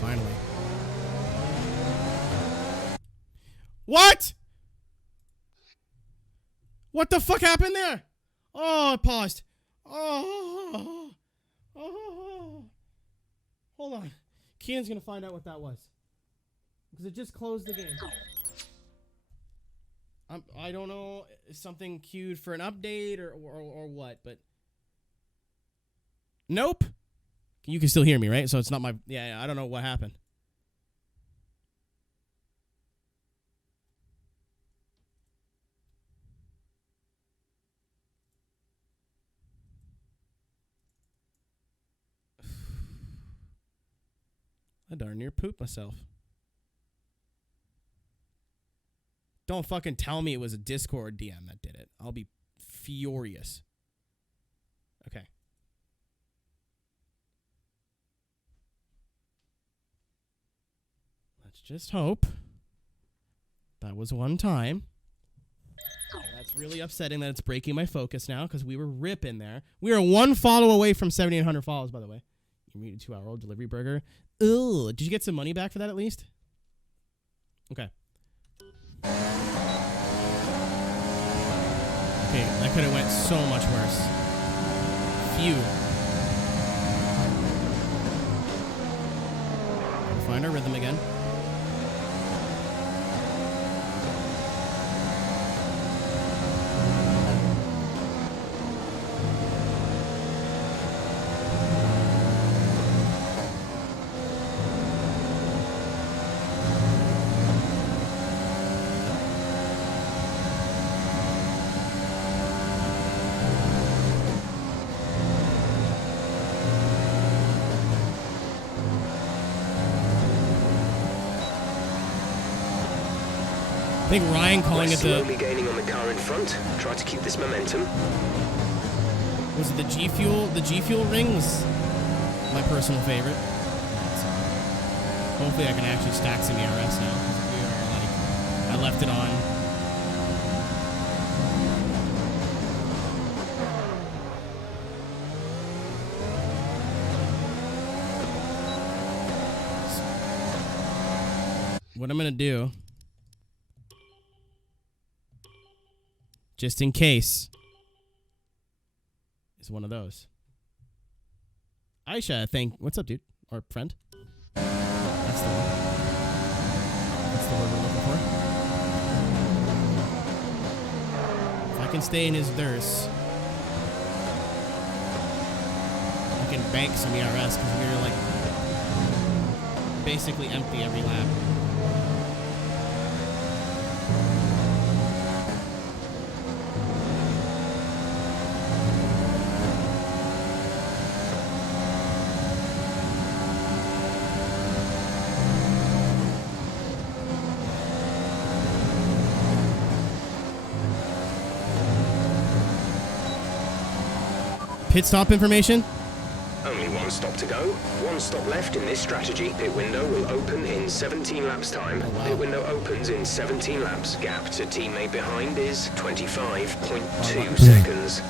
Finally. What? What the fuck happened there? Oh, it paused. Oh. Hold on. Keenan's gonna find out what that was. Because it just closed the game. I don't know if something queued for an update or what, but... Nope. You can still hear me, right? So it's not my... Yeah, I don't know what happened. I darn near pooped myself. Don't fucking tell me it was a Discord DM that did it. I'll be furious. Okay. Let's just hope that was one time. That's really upsetting that it's breaking my focus now because we were ripping there. We are one follow away from 7,800 follows, by the way. You need a 2-hour-old delivery burger. Ugh. Did you get some money back for that at least? Okay. Okay, that could have went so much worse. Phew. Find our rhythm again. I think Ryan calling it the... slowly gaining on the car in front. Try to keep this momentum. Was it the G Fuel? The G Fuel ring was my personal favorite. So hopefully I can actually stack some ERS now. I left it on. What I'm gonna do, just in case, is one of those. Aisha, what's up, dude? Or friend? That's the one. That's the word we're looking for. If I can stay in his thirst, I can bank some ERS because we were like basically empty every lap. Pit stop information? Only one stop to go. One stop left in this strategy. Pit window will open in 17 laps time. Oh, wow. Pit window opens in 17 laps. Gap to teammate behind is 25.2 seconds.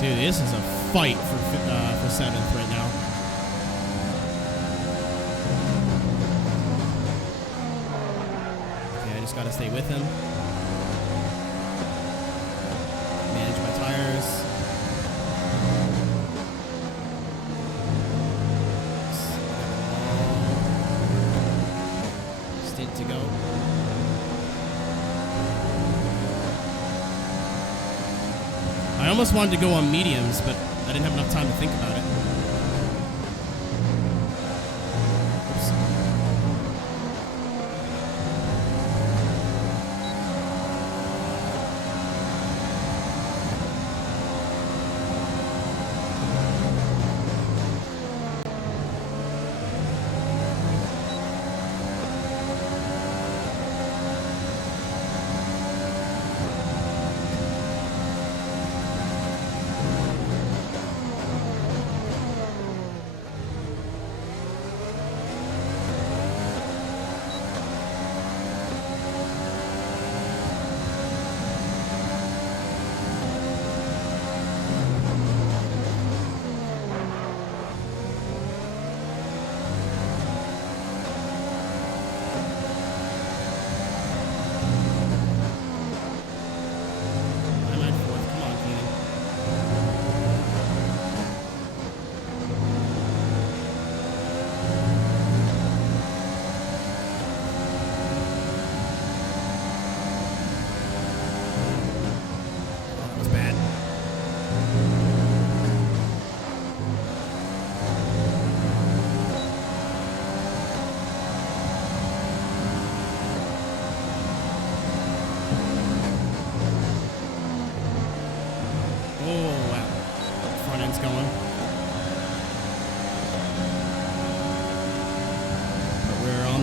Dude, this is a fight for 7th right now. Okay, I just gotta stay with him. Manage my tires. Stint to go. I almost wanted to go on mediums, but I didn't have enough time to think about it. Oops.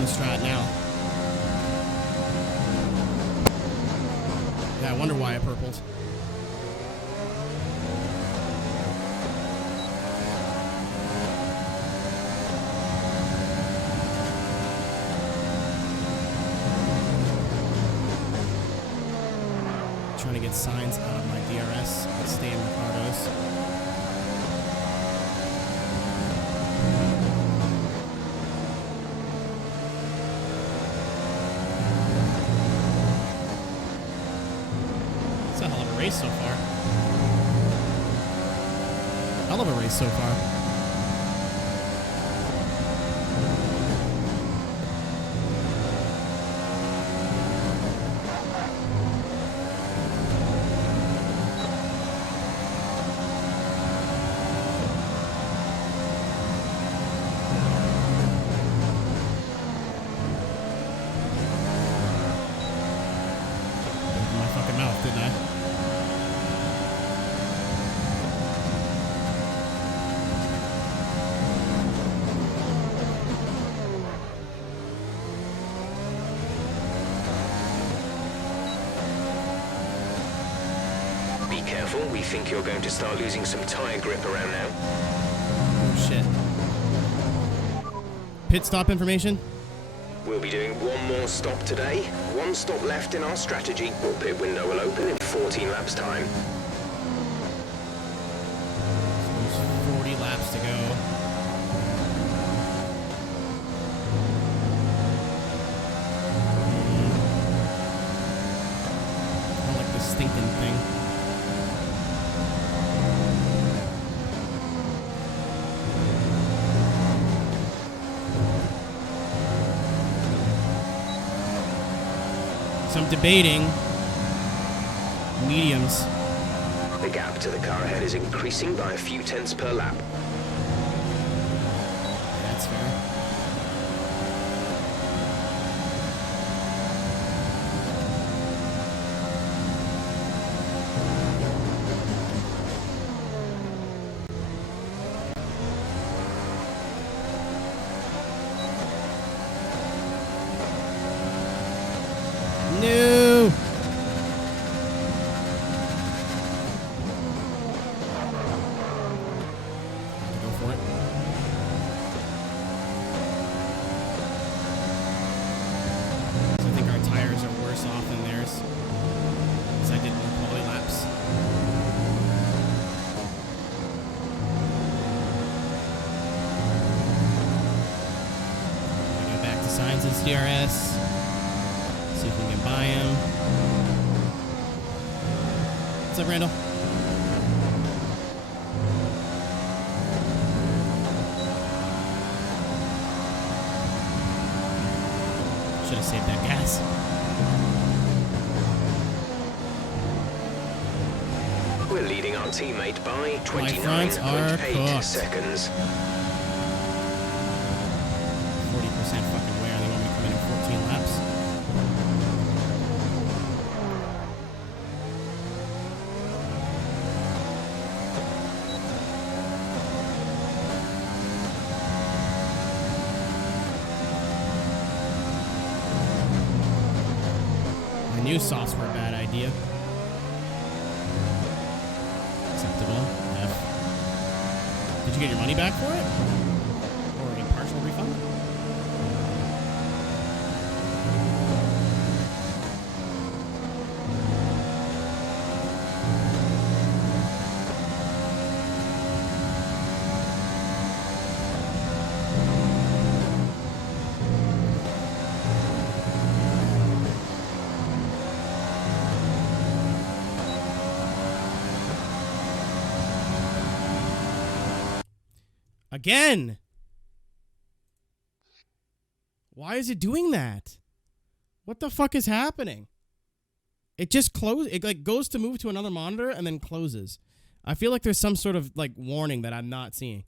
strat now. Yeah, I wonder why I purpled. Trying to get signs out of my DRS. Let's stay in Ricardo's. It's a hell of a race so far. Hell of a race so far. We think you're going to start losing some tire grip around now. Oh shit. Pit stop information? We'll be doing one more stop today. One stop left in our strategy. Your pit window will open in 14 laps time. So there's 40 laps to go. I don't like the stinking thing. I'm debating mediums. The gap to the car ahead is increasing by a few tenths per lap. That's fair. No! Go for it. So I think our tires are worse off than theirs. Because I did more quality laps. I go back to Science's DRS. See if we can buy him. What's up, Randall? Should have saved that gas. We're leading our teammate by fronts are 29.8 cooked. seconds. 40% fucking wear. They want me to come in 14 laps. I knew softs were a bad idea. Acceptable. F. Did you get your money back for it? Or a partial refund? Again! Why is it doing that? What the fuck is happening? It just closes. It like goes to move to another monitor and then closes. I feel like there's some sort of like warning that I'm not seeing.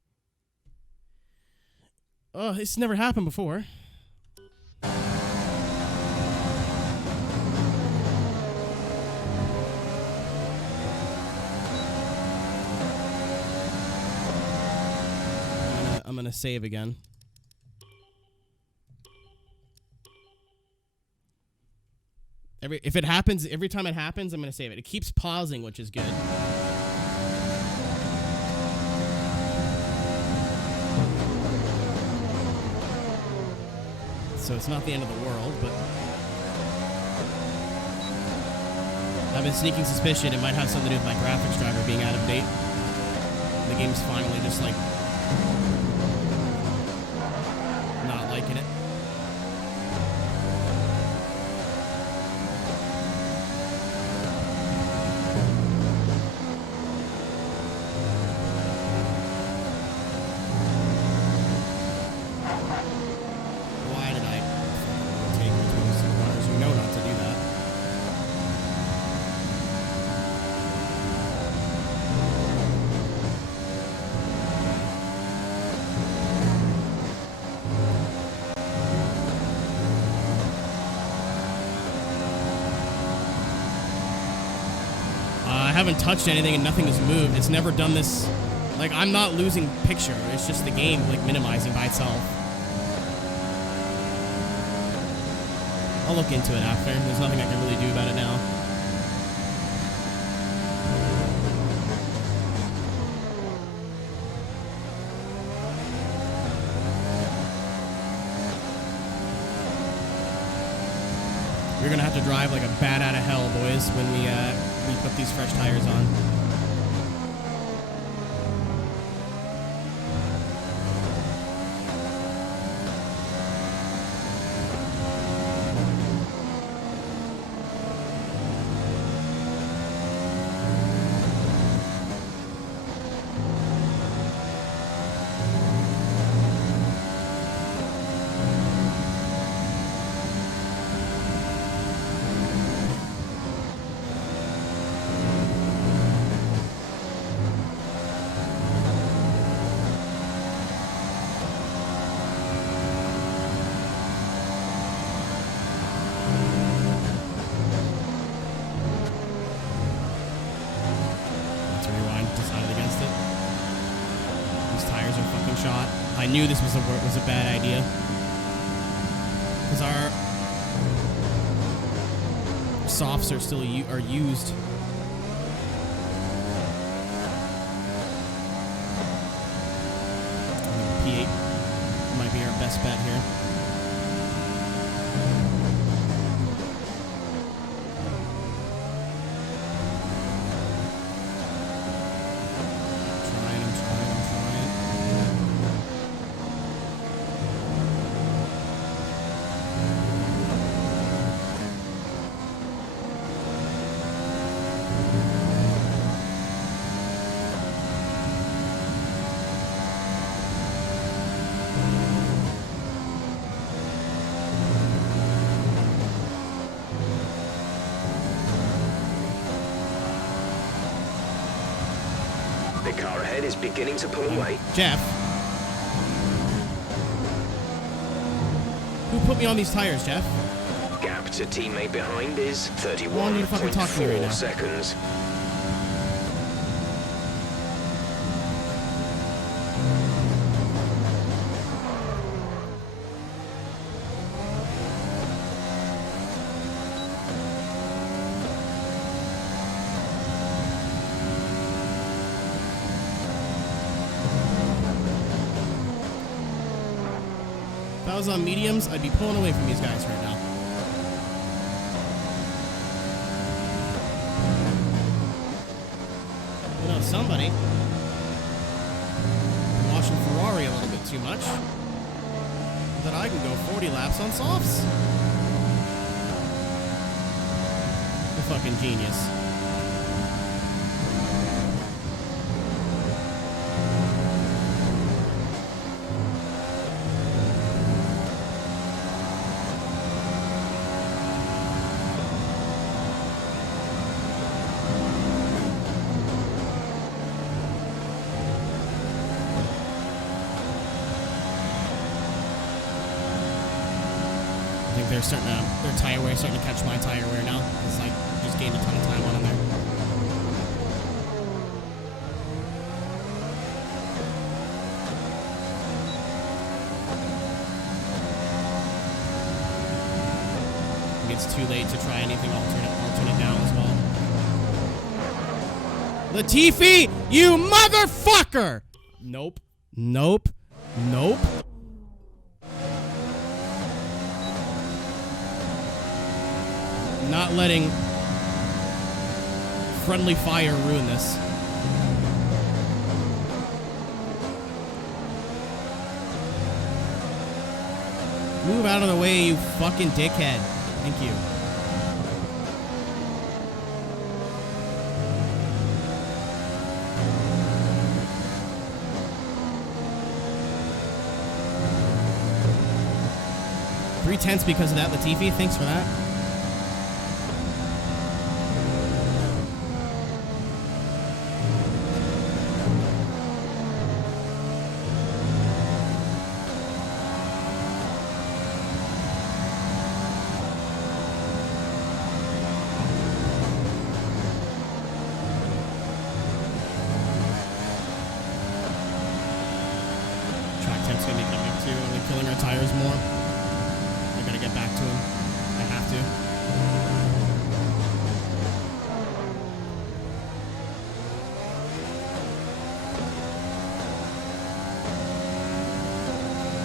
Oh, it's never happened before. I'm gonna save again. If it happens, every time it happens, I'm gonna save it. It keeps pausing, which is good. So it's not the end of the world, but I have a sneaking suspicion it might have something to do with my graphics driver being out of date. The game's finally just like not liking it. Why did I take between these two corners? You know not to do that. I haven't touched anything and nothing has moved. It's never done this. Like, I'm not losing picture. It's just the game, like, minimizing by itself. I'll look into it after. There's nothing I can really do about it now. We're gonna have to drive like a bat out of hell, boys, when we put these fresh tires on. Shot. I knew this was a bad idea because our softs are still used. P8 might be our best bet here. The car ahead is beginning to pull away. Jeff, who put me on these tires, Jeff? Gap to teammate behind is Why don't you fucking talk to me right now? 31.4 seconds. If I was on mediums, I'd be pulling away from these guys right now. You know, somebody watching Ferrari a little bit too much, that I can go 40 laps on softs. The fucking genius. They're starting to, their tire wear starting to catch my tire wear now. It's like just gained a ton of time on them there. it's too late to try anything alternate now as well. Latifi, you motherfucker! Nope. Nope. Nope. Not letting friendly fire ruin this. Move out of the way, you fucking dickhead. Thank you. .3 because of that, Latifi. Thanks for that. Track temp's gonna be coming too. I'm gonna killing our tires more. I gotta get back to him. I have to.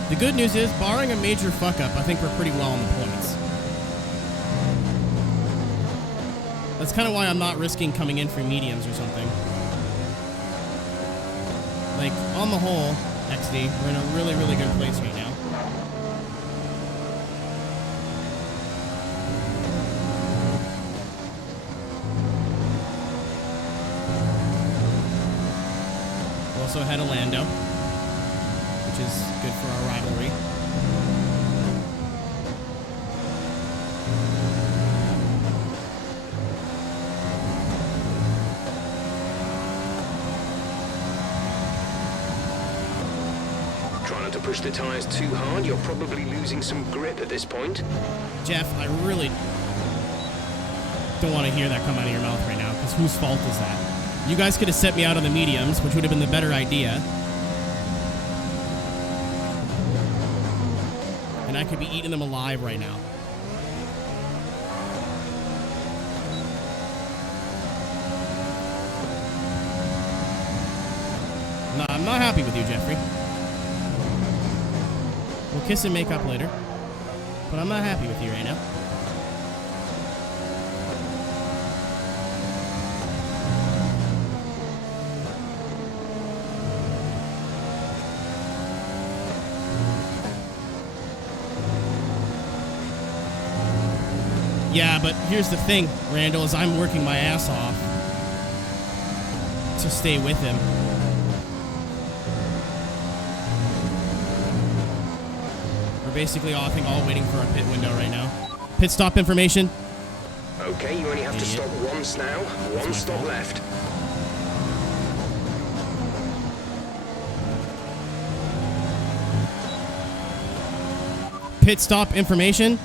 The good news is, barring a major fuck up, I think we're pretty well on the points. That's kind of why I'm not risking coming in for mediums or something. Like, on the whole, XD, we're in a really, really good place right now. We're also ahead of Lando, which is good for our rivalry. Try not to push the tires too hard. You're probably losing some grip at this point. Jeff, I really don't want to hear that come out of your mouth right now, because whose fault is that? You guys could have set me out on the mediums, which would have been the better idea. And I could be eating them alive right now. No, I'm not happy with you, Jeffrey. We'll kiss and make up later. But I'm not happy with you right now. Yeah, but here's the thing, Randall, is I'm working my ass off to stay with him. We're basically, I think, all waiting for our pit window right now. Pit stop information. Okay, you only have to stop once now. One stop left. Pit stop information.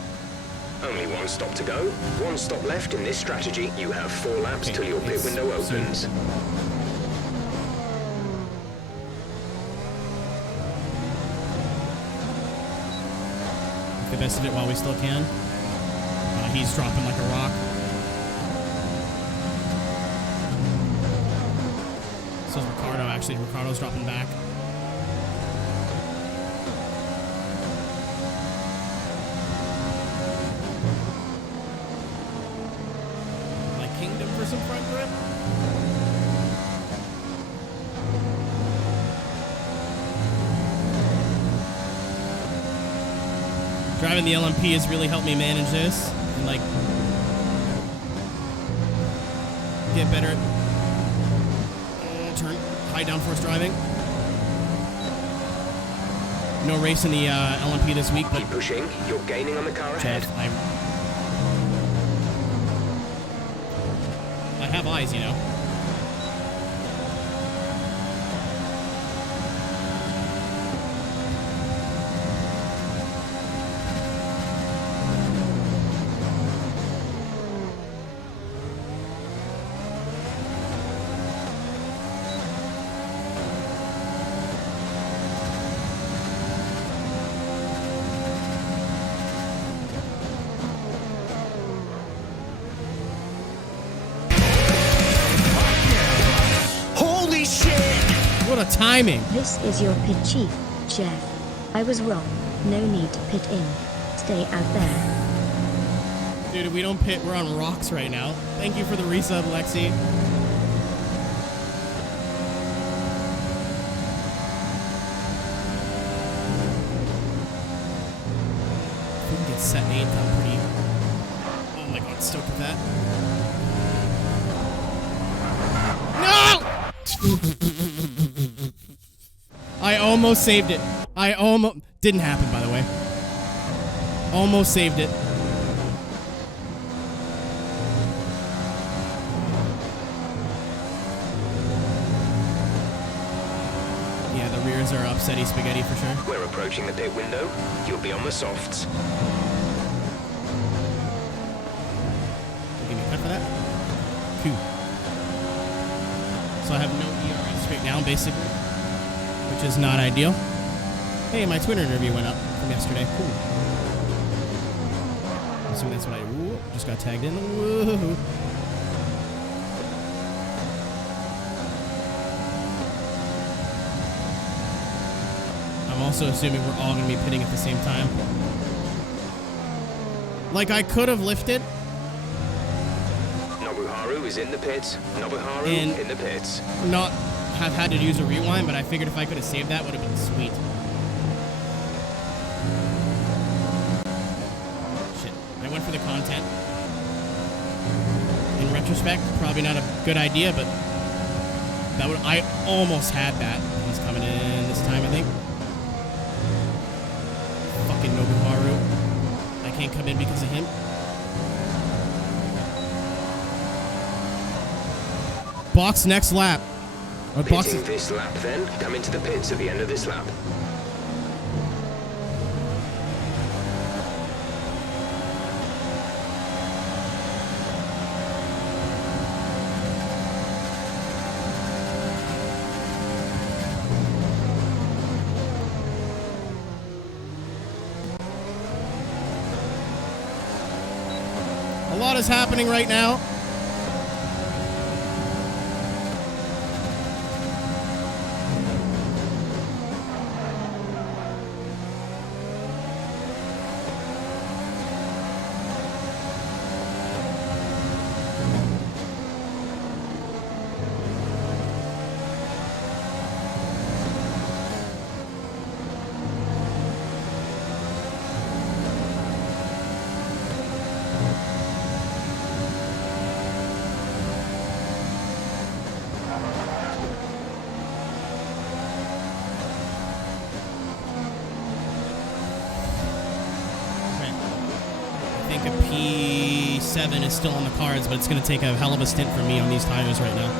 Only one stop to go. One stop left in this strategy. You have 4 laps till your pit window opens. Make the best of it while we still can. He's dropping like a rock. So is Ricardo, actually. Ricardo's dropping back. Kingdom for some front grip. Driving the LMP has really helped me manage this and like get better at turn high downforce driving. No race in the LMP this week, but keep pushing. You're gaining on the car ahead. I have eyes, you know. about timing. This is your pit chief, Chef. I was wrong. No need to pit in. Stay out there. Dude, if we don't pit, we're on rocks right now. Thank you for the resub, Lexi. If we can get set 8, I'm pretty... Oh my god, stoked with that. No! I almost saved it. I almost... Didn't happen, by the way. Almost saved it. Yeah, the rears are upsetty spaghetti for sure. We're approaching the pit window. You'll be on the softs. Give me a cut for that. Cool. So I have no ERS straight down, basically, which is not ideal. Hey, my Twitter interview went up from yesterday. Cool. I'm assuming that's what I... Ooh, just got tagged in. Woohoo. I'm also assuming we're all going to be pitting at the same time. Like, I could have lifted. Nobuharu is in the pits. Nobuharu And in the pits. not have had to use a rewind, but I figured if I could have saved that, would have been sweet. Shit. I went for the content. In retrospect, probably not a good idea, but that would... I almost had that. He's coming in this time, I think. Fucking Nobuharu. I can't come in because of him. Box next lap. Or box Pitting this lap then. Come into the pits at the end of this lap. A lot is happening right now. I think a P7 is still on the cards, but it's going to take a hell of a stint for me on these tires right now.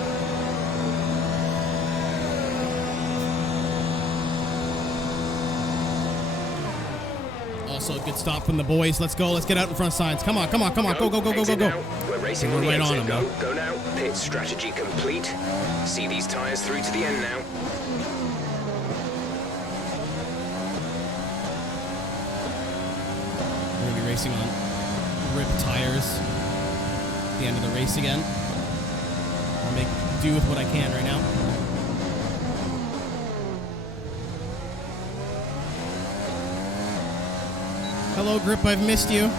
Also, a good stop from the boys. Let's go. Let's get out in front of signs. Come on, come on, come on. Go, go, go, go, go, go. We're racing. We're right on them, go, though. go now. Pit strategy complete. See these tires through to the end now. We're going to be racing on ripped tires at the end of the race again. I'll make do with what I can right now. Hello, Grip. I've missed you.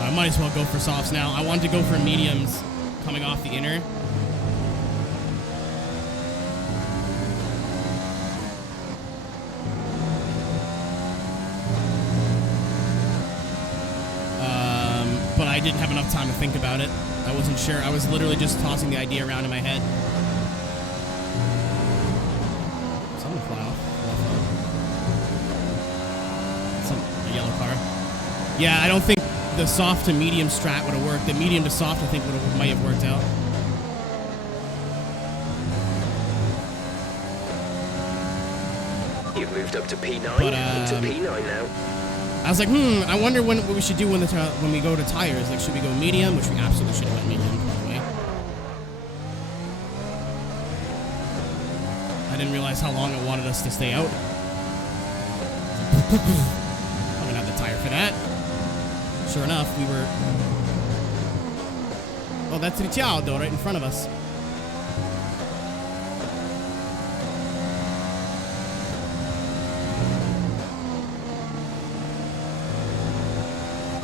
I might as well go for softs now. I wanted to go for mediums coming off the inner. But I didn't have enough time to think about it. I wasn't sure. I was literally just tossing the idea around in my head. Something fly off. A yellow car. Yeah, I don't think the soft to medium strat would have worked. The medium to soft, I think, might have worked out. You've moved up to P9. But, Into P9 now. I was like, I wonder what we should do when we go to tires. Like, should we go medium? Which we absolutely should have went medium, by the way. I didn't realize how long it wanted us to stay out. Probably not the tire for that. Sure enough, we were... Oh, that's Ricciardo right in front of us.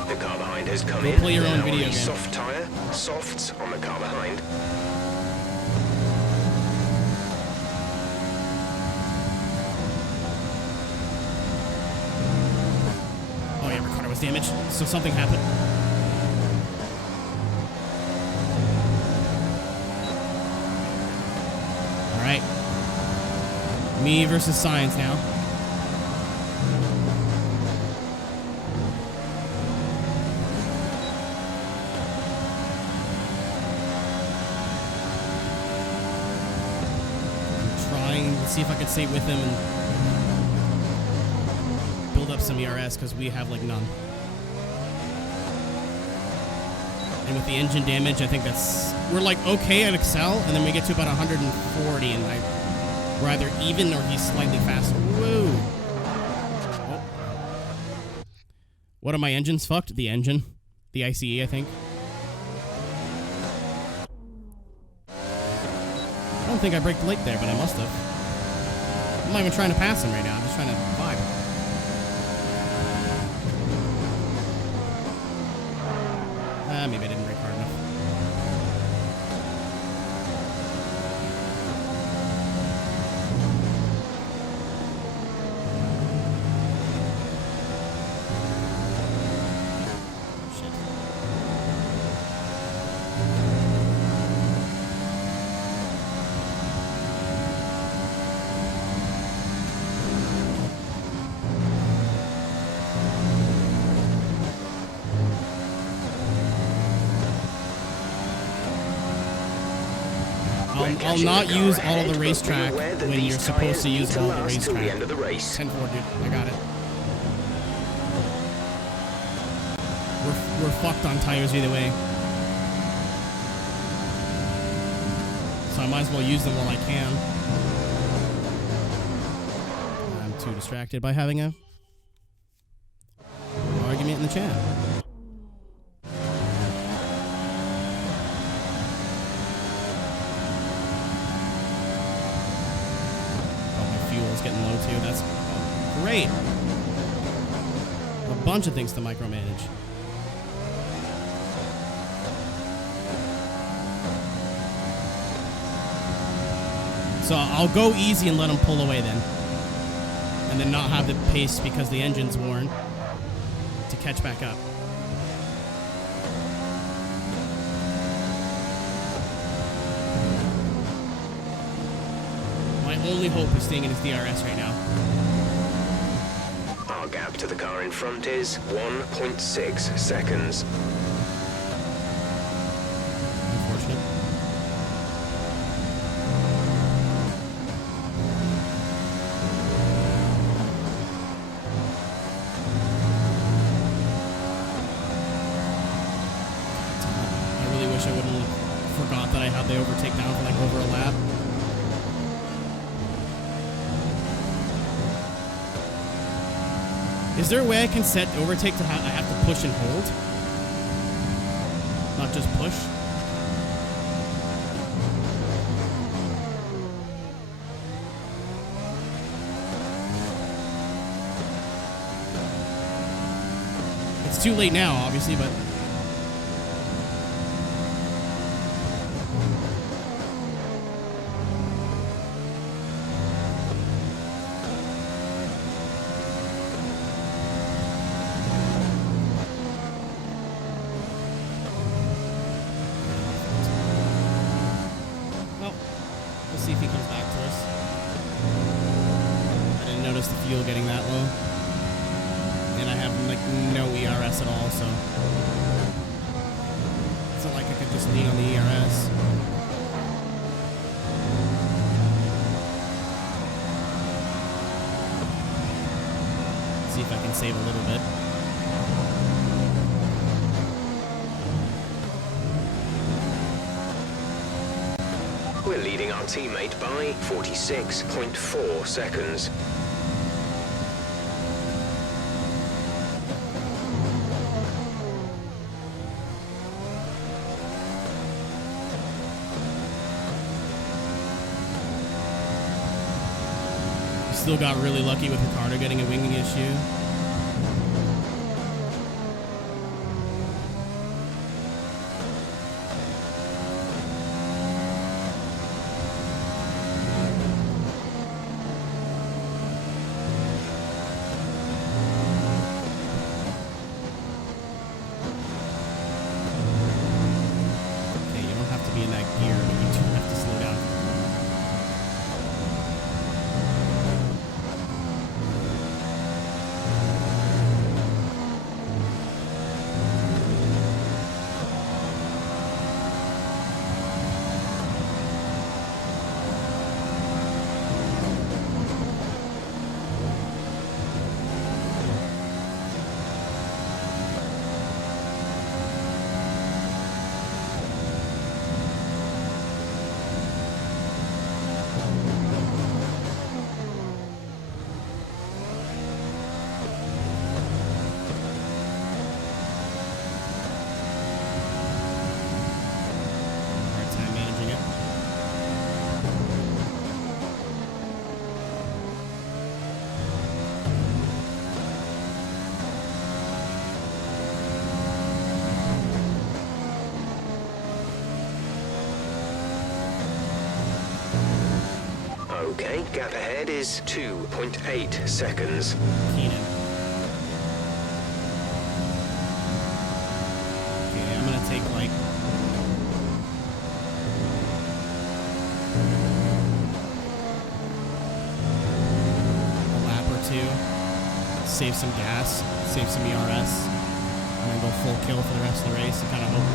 The car behind has come Go in. play your own Now video on the game. soft tire, softs on the car behind. Oh yeah, Ricardo was damaged, so something happened. All right, me versus Science now. See if I can stay with him and build up some ERS because we have like none. And with the engine damage, I think we're like okay at Excel, and then we get to about 140, and we're either even or he's slightly faster. Whoa! Oh. What are my engines fucked? The engine, the ICE, I think. I don't think I braked late there, but I must have. I'm not even trying to pass him right now. I'm just trying to vibe. Maybe I didn't brake hard enough. I'll not use all of the racetrack when you're supposed to use all of the racetrack. 10-4, dude. I got it. We're fucked on tires either way. So I might as well use them while I can. I'm too distracted by having a argument in the chat. Getting low too. That's great. A bunch of things to micromanage. So I'll go easy and let him pull away then. And then not have the pace because the engine's worn to catch back up. Only hope is staying in his DRS right now. Our gap to the car in front is 1.6 seconds. Unfortunate. I really wish I wouldn't have forgot that I had the overtake down for like over a lap. Is there a way I can set overtake to I have to push and hold? Not just push? It's too late now, obviously, but... see if he comes back to us. I didn't notice the fuel getting that low. And I have like no ERS at all, so it's not like I could just lean on the ERS. See if I can save a little bit. We're leading our teammate by 46.4 seconds. Still got really lucky with Ricardo getting a winging issue. Okay, gap ahead is 2.8 seconds. Keenan. Okay, I'm gonna take like a lap or two, save some gas, save some ERS, and then go full kill for the rest of the race and kind of hope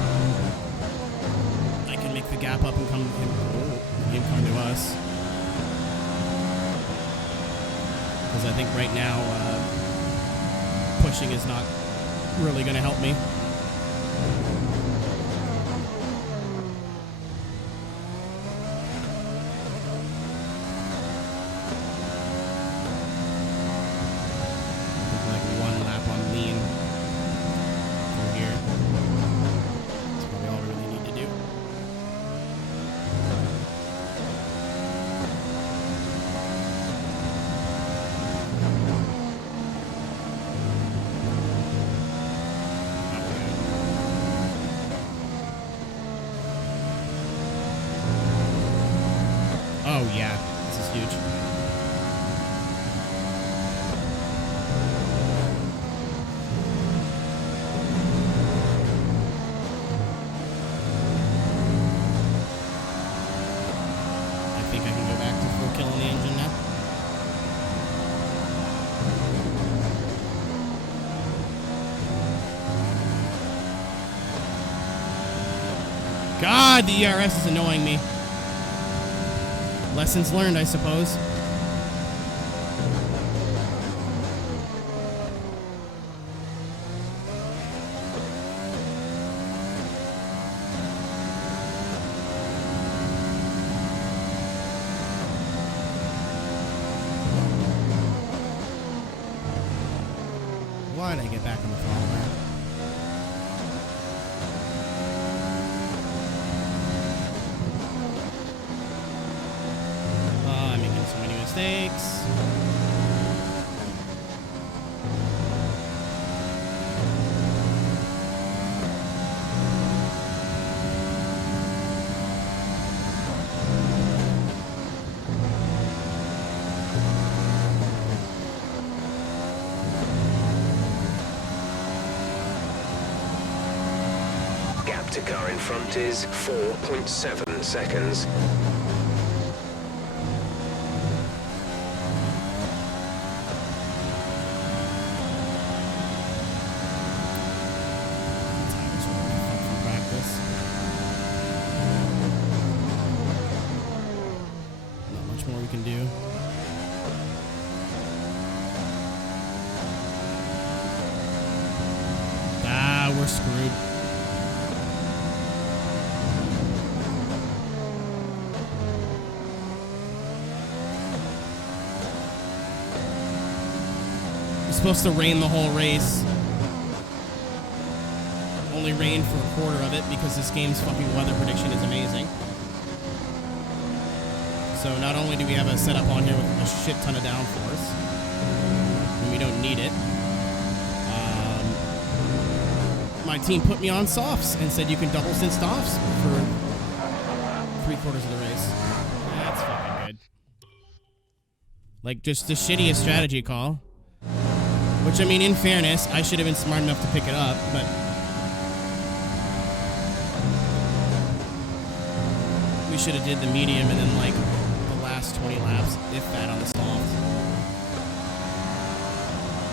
I can make the gap up and come to us. Because I think right now pushing is not really going to help me. Like one lap on lean from here. That's probably all we really need to do. Oh yeah, this is huge. I think I can go back to full kill on the engine now. God, the ERS is annoying me. Lessons learned, I suppose. Why did I get back on the throttle there? I'm making so many mistakes. Gap to car in front is 4.7 seconds. Can do. Ah, we're screwed. It's supposed to rain the whole race. Only rained for a quarter of it because this game's fucking weather prediction is amazing. So So not only do we have a setup on here with a shit ton of downforce, and we don't need it, my team put me on softs and said you can double stint softs for 3/4 of the race. That's fucking good. Like, just the shittiest strategy call. Which, I mean, in fairness, I should have been smart enough to pick it up, but... we should have did the medium and then, like, the last 20 laps, if that, on the softs.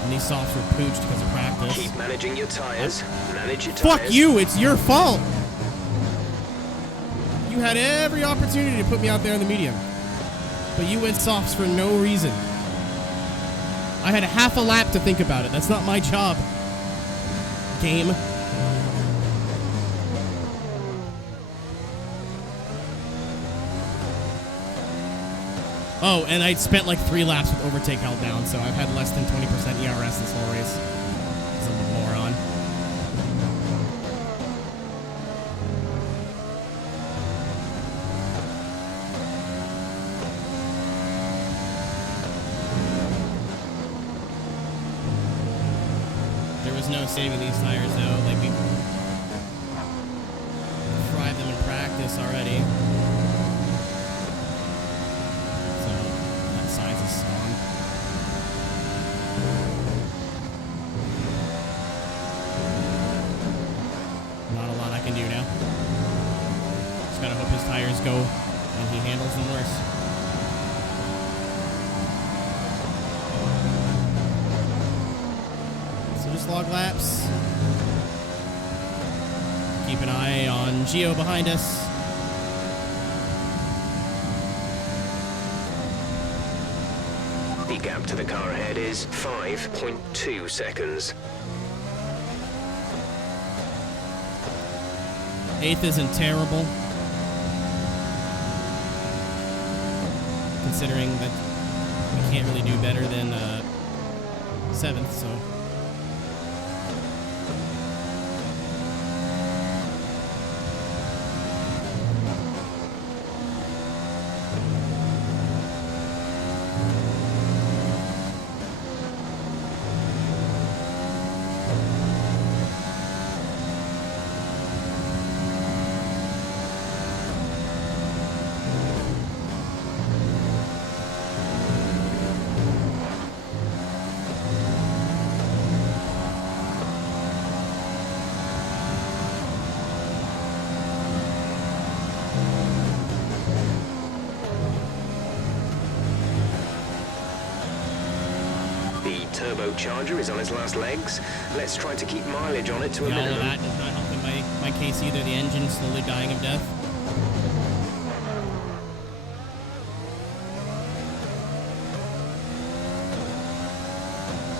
And these softs were pooched because of practice. Keep managing your tires. Manage your tires. Fuck you! It's your fault! You had every opportunity to put me out there in the medium. But you went softs for no reason. I had half a lap to think about it. That's not my job. Game. Oh, and I'd spent like 3 laps with overtake held down, so I've had less than 20% ERS this whole race. I'm a moron. There was no saving these tires, though. Like, we fried them in practice already. So, that size is gone. Not a lot I can do now. Just gotta hope his tires go and he handles them worse. So just log laps. Keep an eye on Gio behind us. The gap to the car ahead is 5.2 seconds. 8th isn't terrible, considering that we can't really do better than 7th, so... Turbocharger is on its last legs. Let's try to keep mileage on it to a minimum. All of that does not help in my case either. The engine slowly dying of death.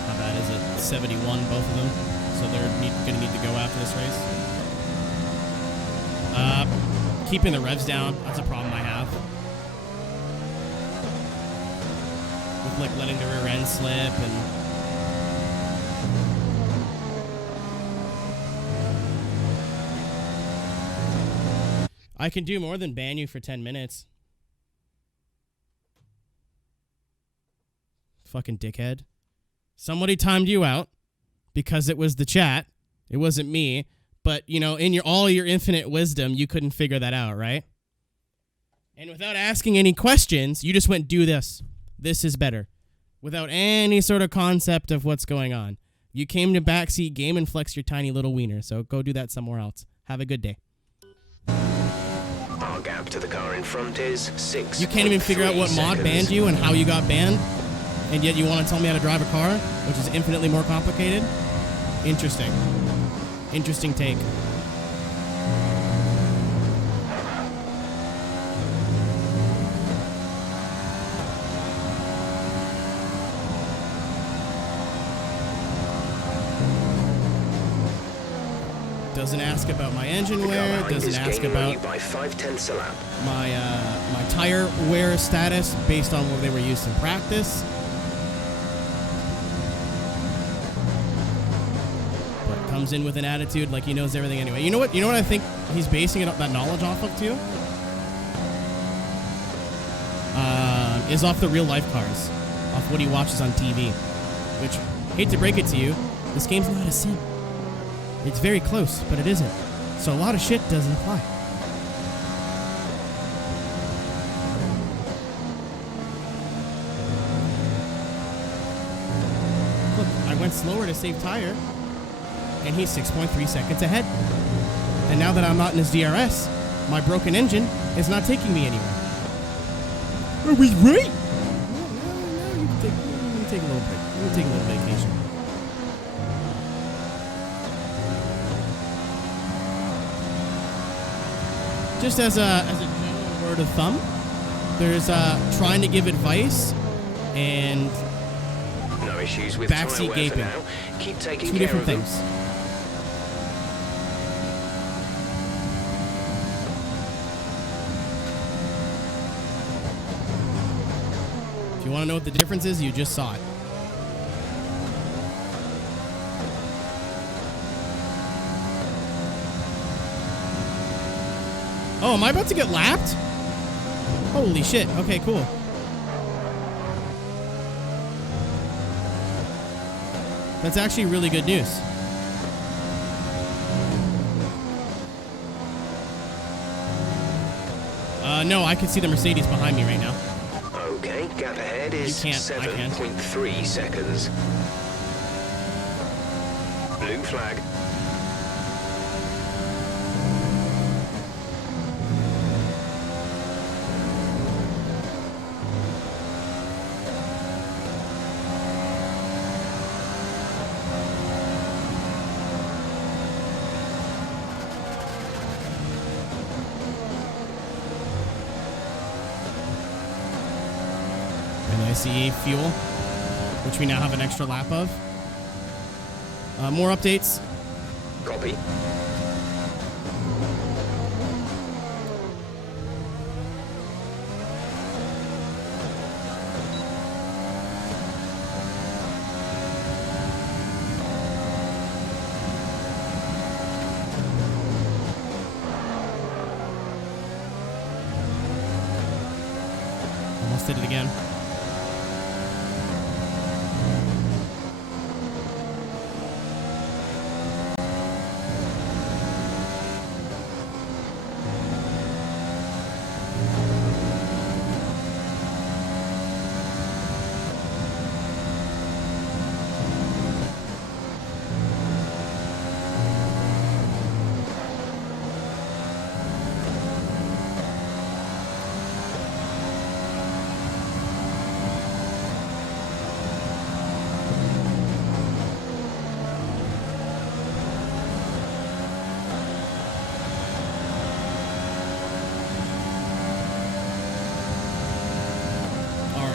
How bad is it? 71, both of them. So they're going to need to go after this race. Keeping the revs down, that's a problem I have. With like letting the rear end slip and... I can do more than ban you for 10 minutes. Fucking dickhead. Somebody timed you out because it was the chat. It wasn't me. But, you know, in all your infinite wisdom, you couldn't figure that out, right? And without asking any questions, you just went, do this. This is better. Without any sort of concept of what's going on. You came to backseat game and flex your tiny little wiener. So go do that somewhere else. Have a good day. Our gap to the car in front is 6. You can't even figure out what mod banned you and how you got banned, and yet you want to tell me how to drive a car, which is infinitely more complicated? Interesting. Interesting take. Doesn't ask about my engine wear. Doesn't ask about by 5/10 a lap. My tire wear status based on what they were used in practice. But comes in with an attitude like he knows everything anyway. You know what? You know what I think he's basing that knowledge off of too. is off the real life cars, off what he watches on TV. Which, hate to break it to you, this game's not a sim. It's very close, but it isn't. So a lot of shit doesn't apply. Look, I went slower to save tire, and he's 6.3 seconds ahead. And now that I'm not in his DRS, my broken engine is not taking me anywhere. Are we right? No, you can take a little break. You can take a little vacation. Just as a general word of thumb, there's trying to give advice and no issues with backseat gaping. now. Keep taking Two care different of them. things. If you want to know what the difference is, you just saw it. Oh, am I about to get lapped? Holy shit. Okay, cool. That's actually really good news. No, I can see the Mercedes behind me right now. Okay, gap ahead is 7.3 seconds. Blue flag. ICE fuel, which we now have an extra lap of. More updates. Copy. Almost did it again.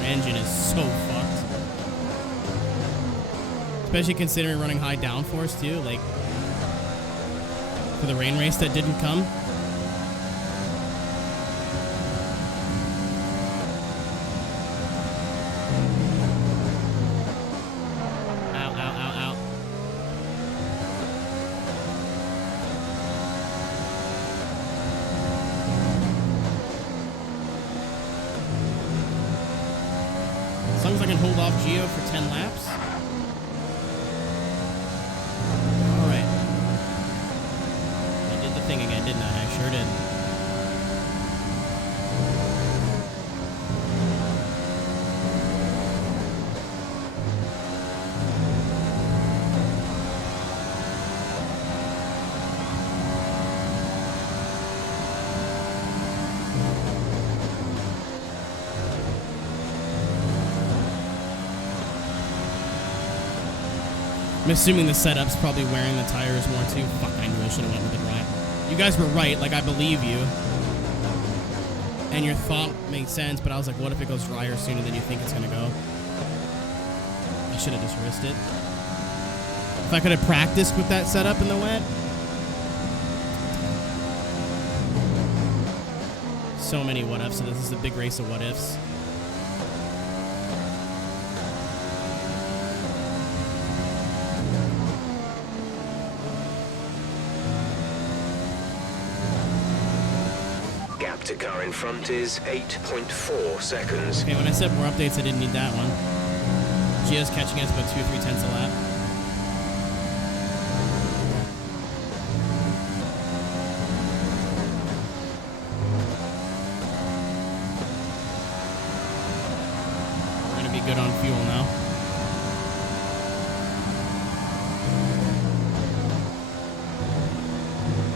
Engine is so fucked. Especially considering running high downforce too, like for the rain race that didn't come. Ow, ow, ow, ow. As long as I can hold off Gio for 10 laps. Alright. I did the thing again, didn't I? I sure did. I'm assuming the setup's probably wearing the tires more too. Fuck, I knew I should have went with the dry. You guys were right, like I believe you. And your thought made sense, but I was like, what if it goes drier sooner than you think it's gonna go? I should have just risked it. If I could have practiced with that setup in the wet. So many what ifs, so this is a big race of what ifs. gap to car in front is 8.4 seconds. Okay, when I said more updates, I didn't need that one. Gio's catching us about 2 or 3 tenths a lap. We're gonna be good on fuel now.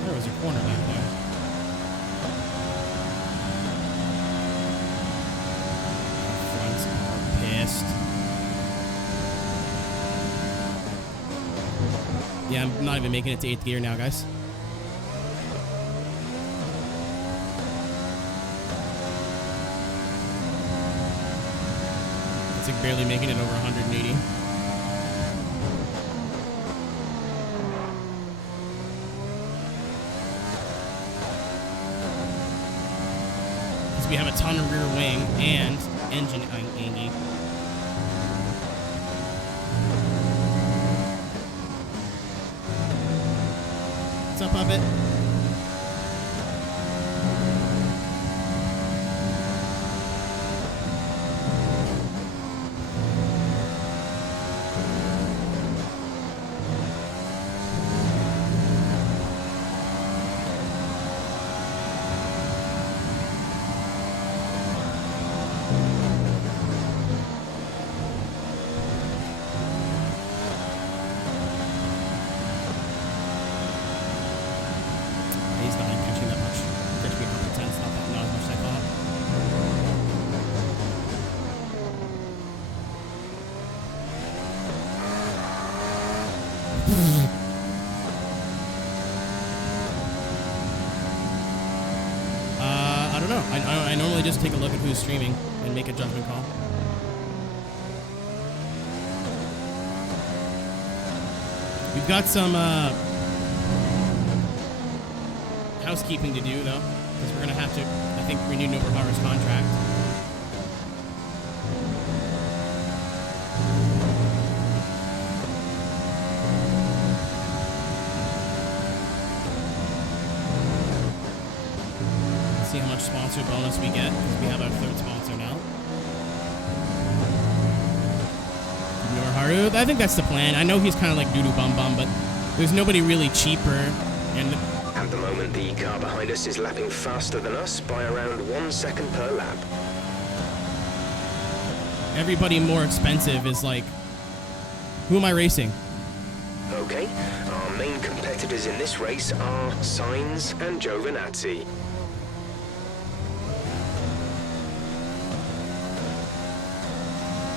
There was a corner back there. Front's pissed. Yeah, I'm not even making it to 8th gear now, guys. It's like barely making it over 180. Because we have a ton of rear wing and engine angling. What's up, Puppet? He's not even catching that much. Catching me a couple tenths, not as much as I thought. I don't know. I normally just take a look at who's streaming and make a judgment call. We've got some housekeeping to do, though, because we're going to have to, I think, renew Noverhar's contract. Let's see how much sponsor bonus we get, because we have our 3rd sponsor now. Noverharu, I think that's the plan. I know he's kind of like doo-doo bum-bum, but there's nobody really cheaper, and At the moment, the car behind us is lapping faster than us by around 1 second per lap. everybody more expensive is like, who am I racing? Okay, our main competitors in this race are Sainz and Giovinazzi.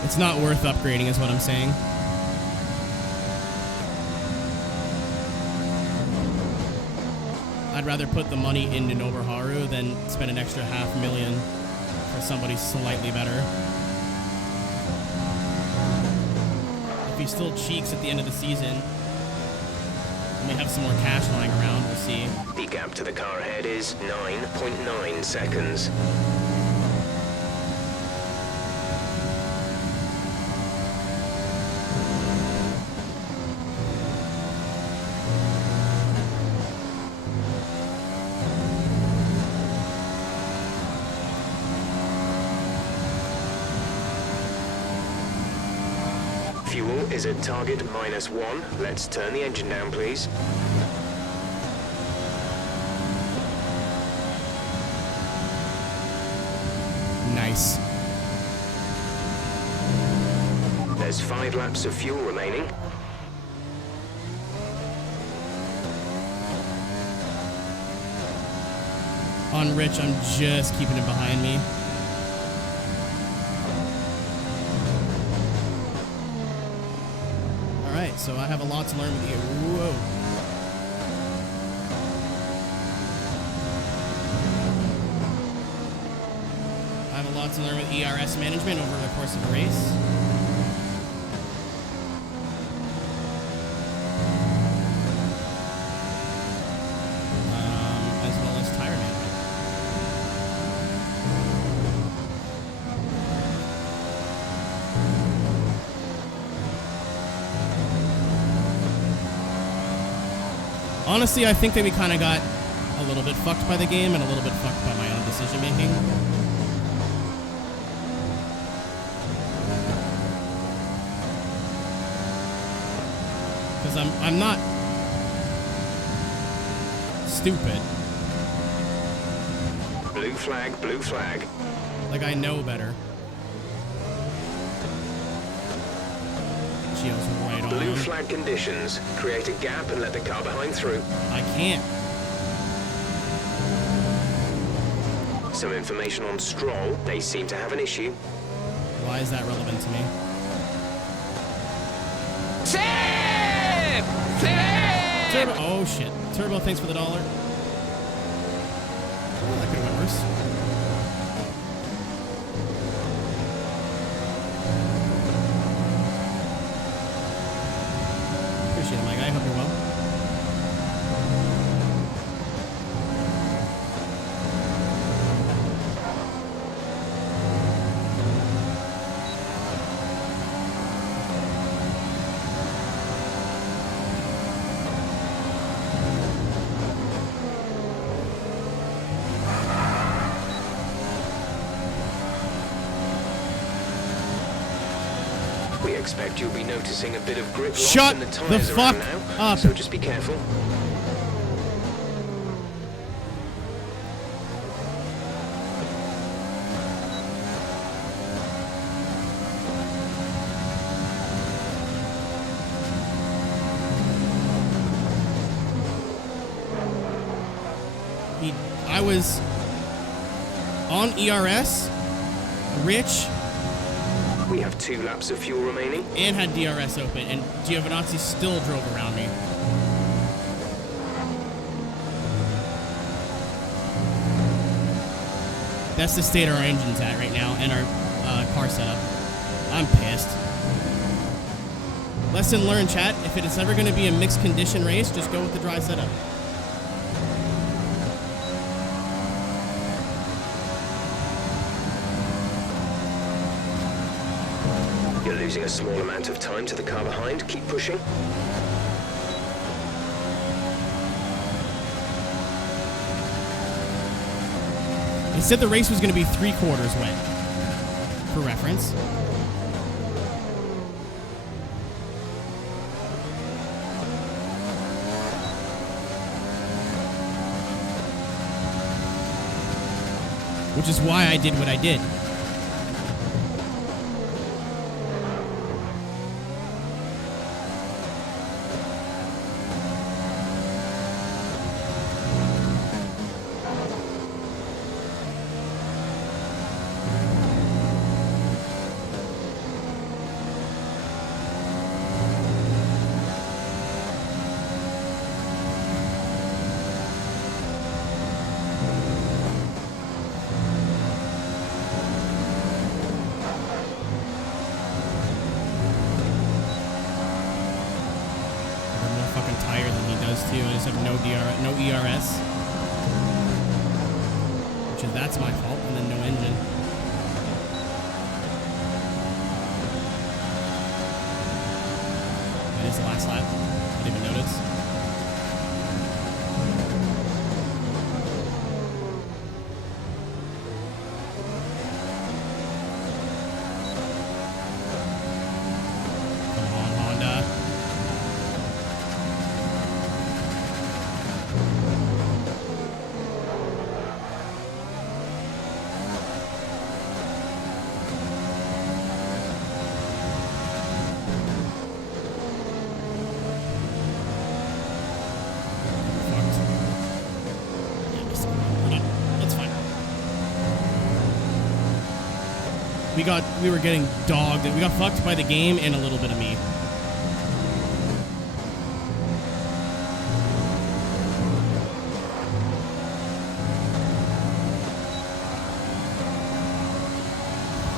It's not worth upgrading is what I'm saying. I'd rather put the money into Noverharu than spend an extra $500,000 for somebody slightly better. If he still cheeks at the end of the season, we may have some more cash lying around, we'll see. The gap to the car ahead is 9.9 seconds. Fuel is at target -1. Let's turn the engine down, please. Nice. There's 5 laps of fuel remaining. On Rich, I'm just keeping it behind me. Alright, so I have a lot to learn with you. Whoa. I have a lot to learn with ERS management over the course of a race. As well as tire management. Honestly, I think that we kind of got a little bit fucked by the game and a little bit fucked by my own decision making. Because I'm not stupid. Blue flag, blue flag. Like, I know better. Geo's right on. Blue flag conditions. Create a gap and let the car behind through. I can't. Some information on Stroll. They seem to have an issue. Why is that relevant to me? Turbo. Oh, shit. Turbo, thanks for the $1. Oh, that could have went worse. Appreciate it, my guy. Hope you're well. We expect you'll be noticing a bit of grip loss Shut in the the tires fuck around now, up. so just be careful. I was on ERS, Rich, We have 2 laps of fuel remaining. and had DRS open, and Giovinazzi still drove around me. That's the state our engine's at right now, and our car setup. I'm pissed. Lesson learned, chat. If it is ever going to be a mixed condition race, just go with the dry setup. You're losing a small amount of time to the car behind. Keep pushing. It said the race was going to be 3/4 wet, for reference. Which is why I did what I did. No ERS, which is that's my fault, and then no engine. That is the last lap. I didn't even notice. Come on, Honda. We were getting dogged, and we got fucked by the game and a little bit of me.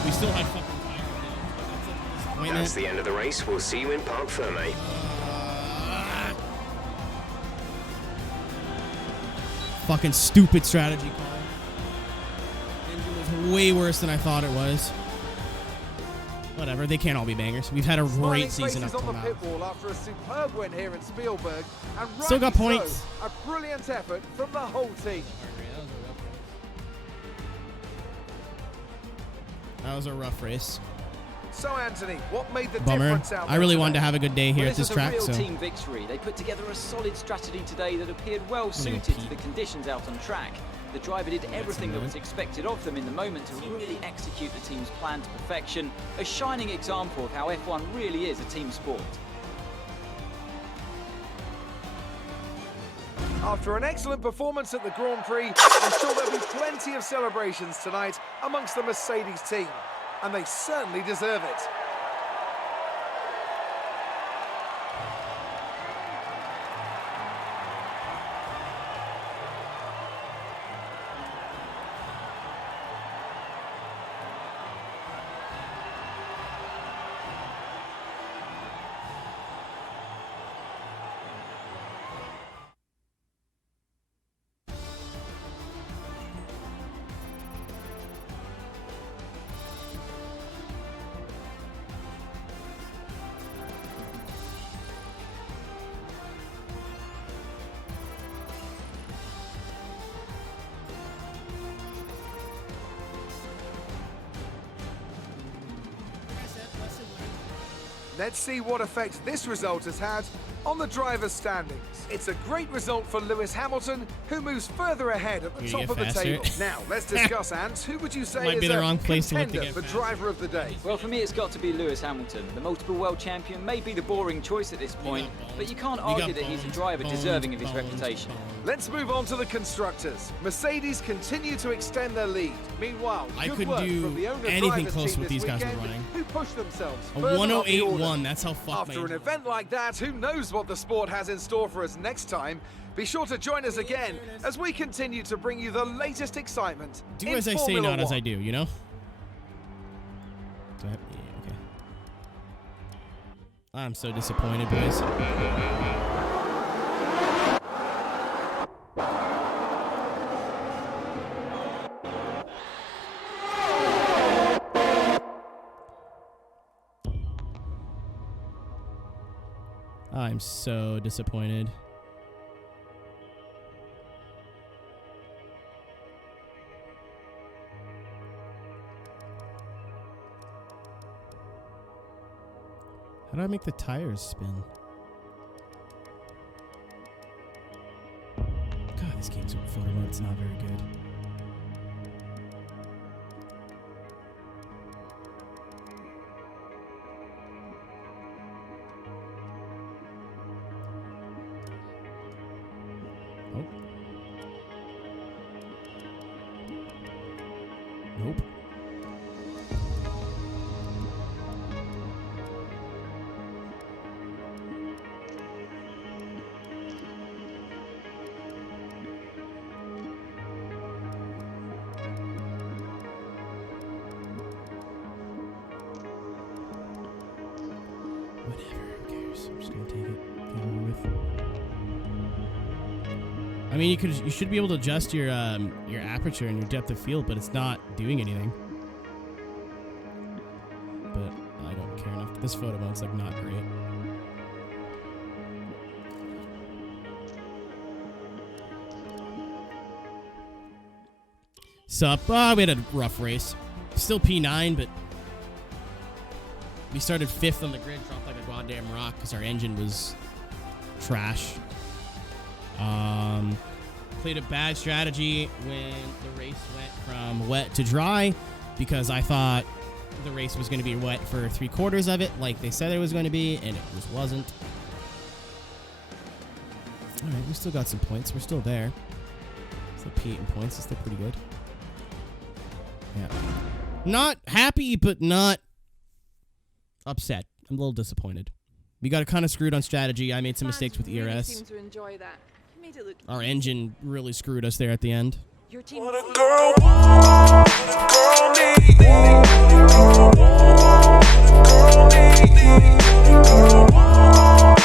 We still had fucking tires. That's the end of the race. We'll see you in Parc Fermé. Fucking stupid strategy call. Engine was way worse than I thought it was. Whatever, they can't all be bangers. We've had a great season up on till the now. pit wall after a superb win here in Spielberg, and Still got rightly points. so, a brilliant effort from the whole team. That was a rough race. So Anthony, what made the Bummer. difference out I really there wanted to today? have a good day here Well, at this was track. a real So team victory. They put together a solid strategy today that appeared well suited to the conditions out on track. The driver did everything that was expected of them in the moment to really execute the team's plan to perfection. A shining example of how F1 really is a team sport. After an excellent performance at the Grand Prix, I'm sure there'll be plenty of celebrations tonight amongst the Mercedes team, and they certainly deserve it. Let's see what effect this result has had on the driver's standings. It's a great result for Lewis Hamilton, who moves further ahead at the You top get of the faster. table. Now, let's discuss, Ant. Who would you say Might is be the a wrong place to look to contender get for faster. driver of the day? Well, for me, it's got to be Lewis Hamilton. The multiple world champion may be the boring choice at this point, but you can't argue that he's a driver deserving of his reputation. Let's move on to the constructors. Mercedes continue to extend their lead. Meanwhile, I good couldn't work do from the owner anything drivers close team with this these guys were weekend, running. who pushed themselves A further up the order. 108.1. That's how fucked After an event like that, who knows what the sport has in store for us next time? Be sure to join us again as we continue to bring you the latest excitement. Do in as I say, Formula not as One. I do, you know? Yeah, okay. I'm so disappointed, boys. I'm so disappointed. How do I make the tires spin? God, this game's photo mode's not very good. Oh. Nope. Whatever, who cares? I'm just gonna take it. Get over with. I mean, you should be able to adjust your aperture and your depth of field, but it's not doing anything. But I don't care enough. This photo mode's like not great. Sup? We had a rough race. Still P9, but we started 5th on the grid, dropped like a goddamn rock because our engine was trash. Played a bad strategy when the race went from wet to dry because I thought the race was going to be wet for 3/4 of it, like they said it was going to be, and it just wasn't. All right, we still got some points. We're still there. Still P8 in points. It's still pretty good. Yeah. Not happy, but not upset. I'm a little disappointed. We got kind of screwed on strategy. I made some mistakes with really ERS. seem to enjoy that. You made it look Our engine really screwed us there at the end. Your team What a girl wants, what a girl needs. What a girl wants, what a girl needs.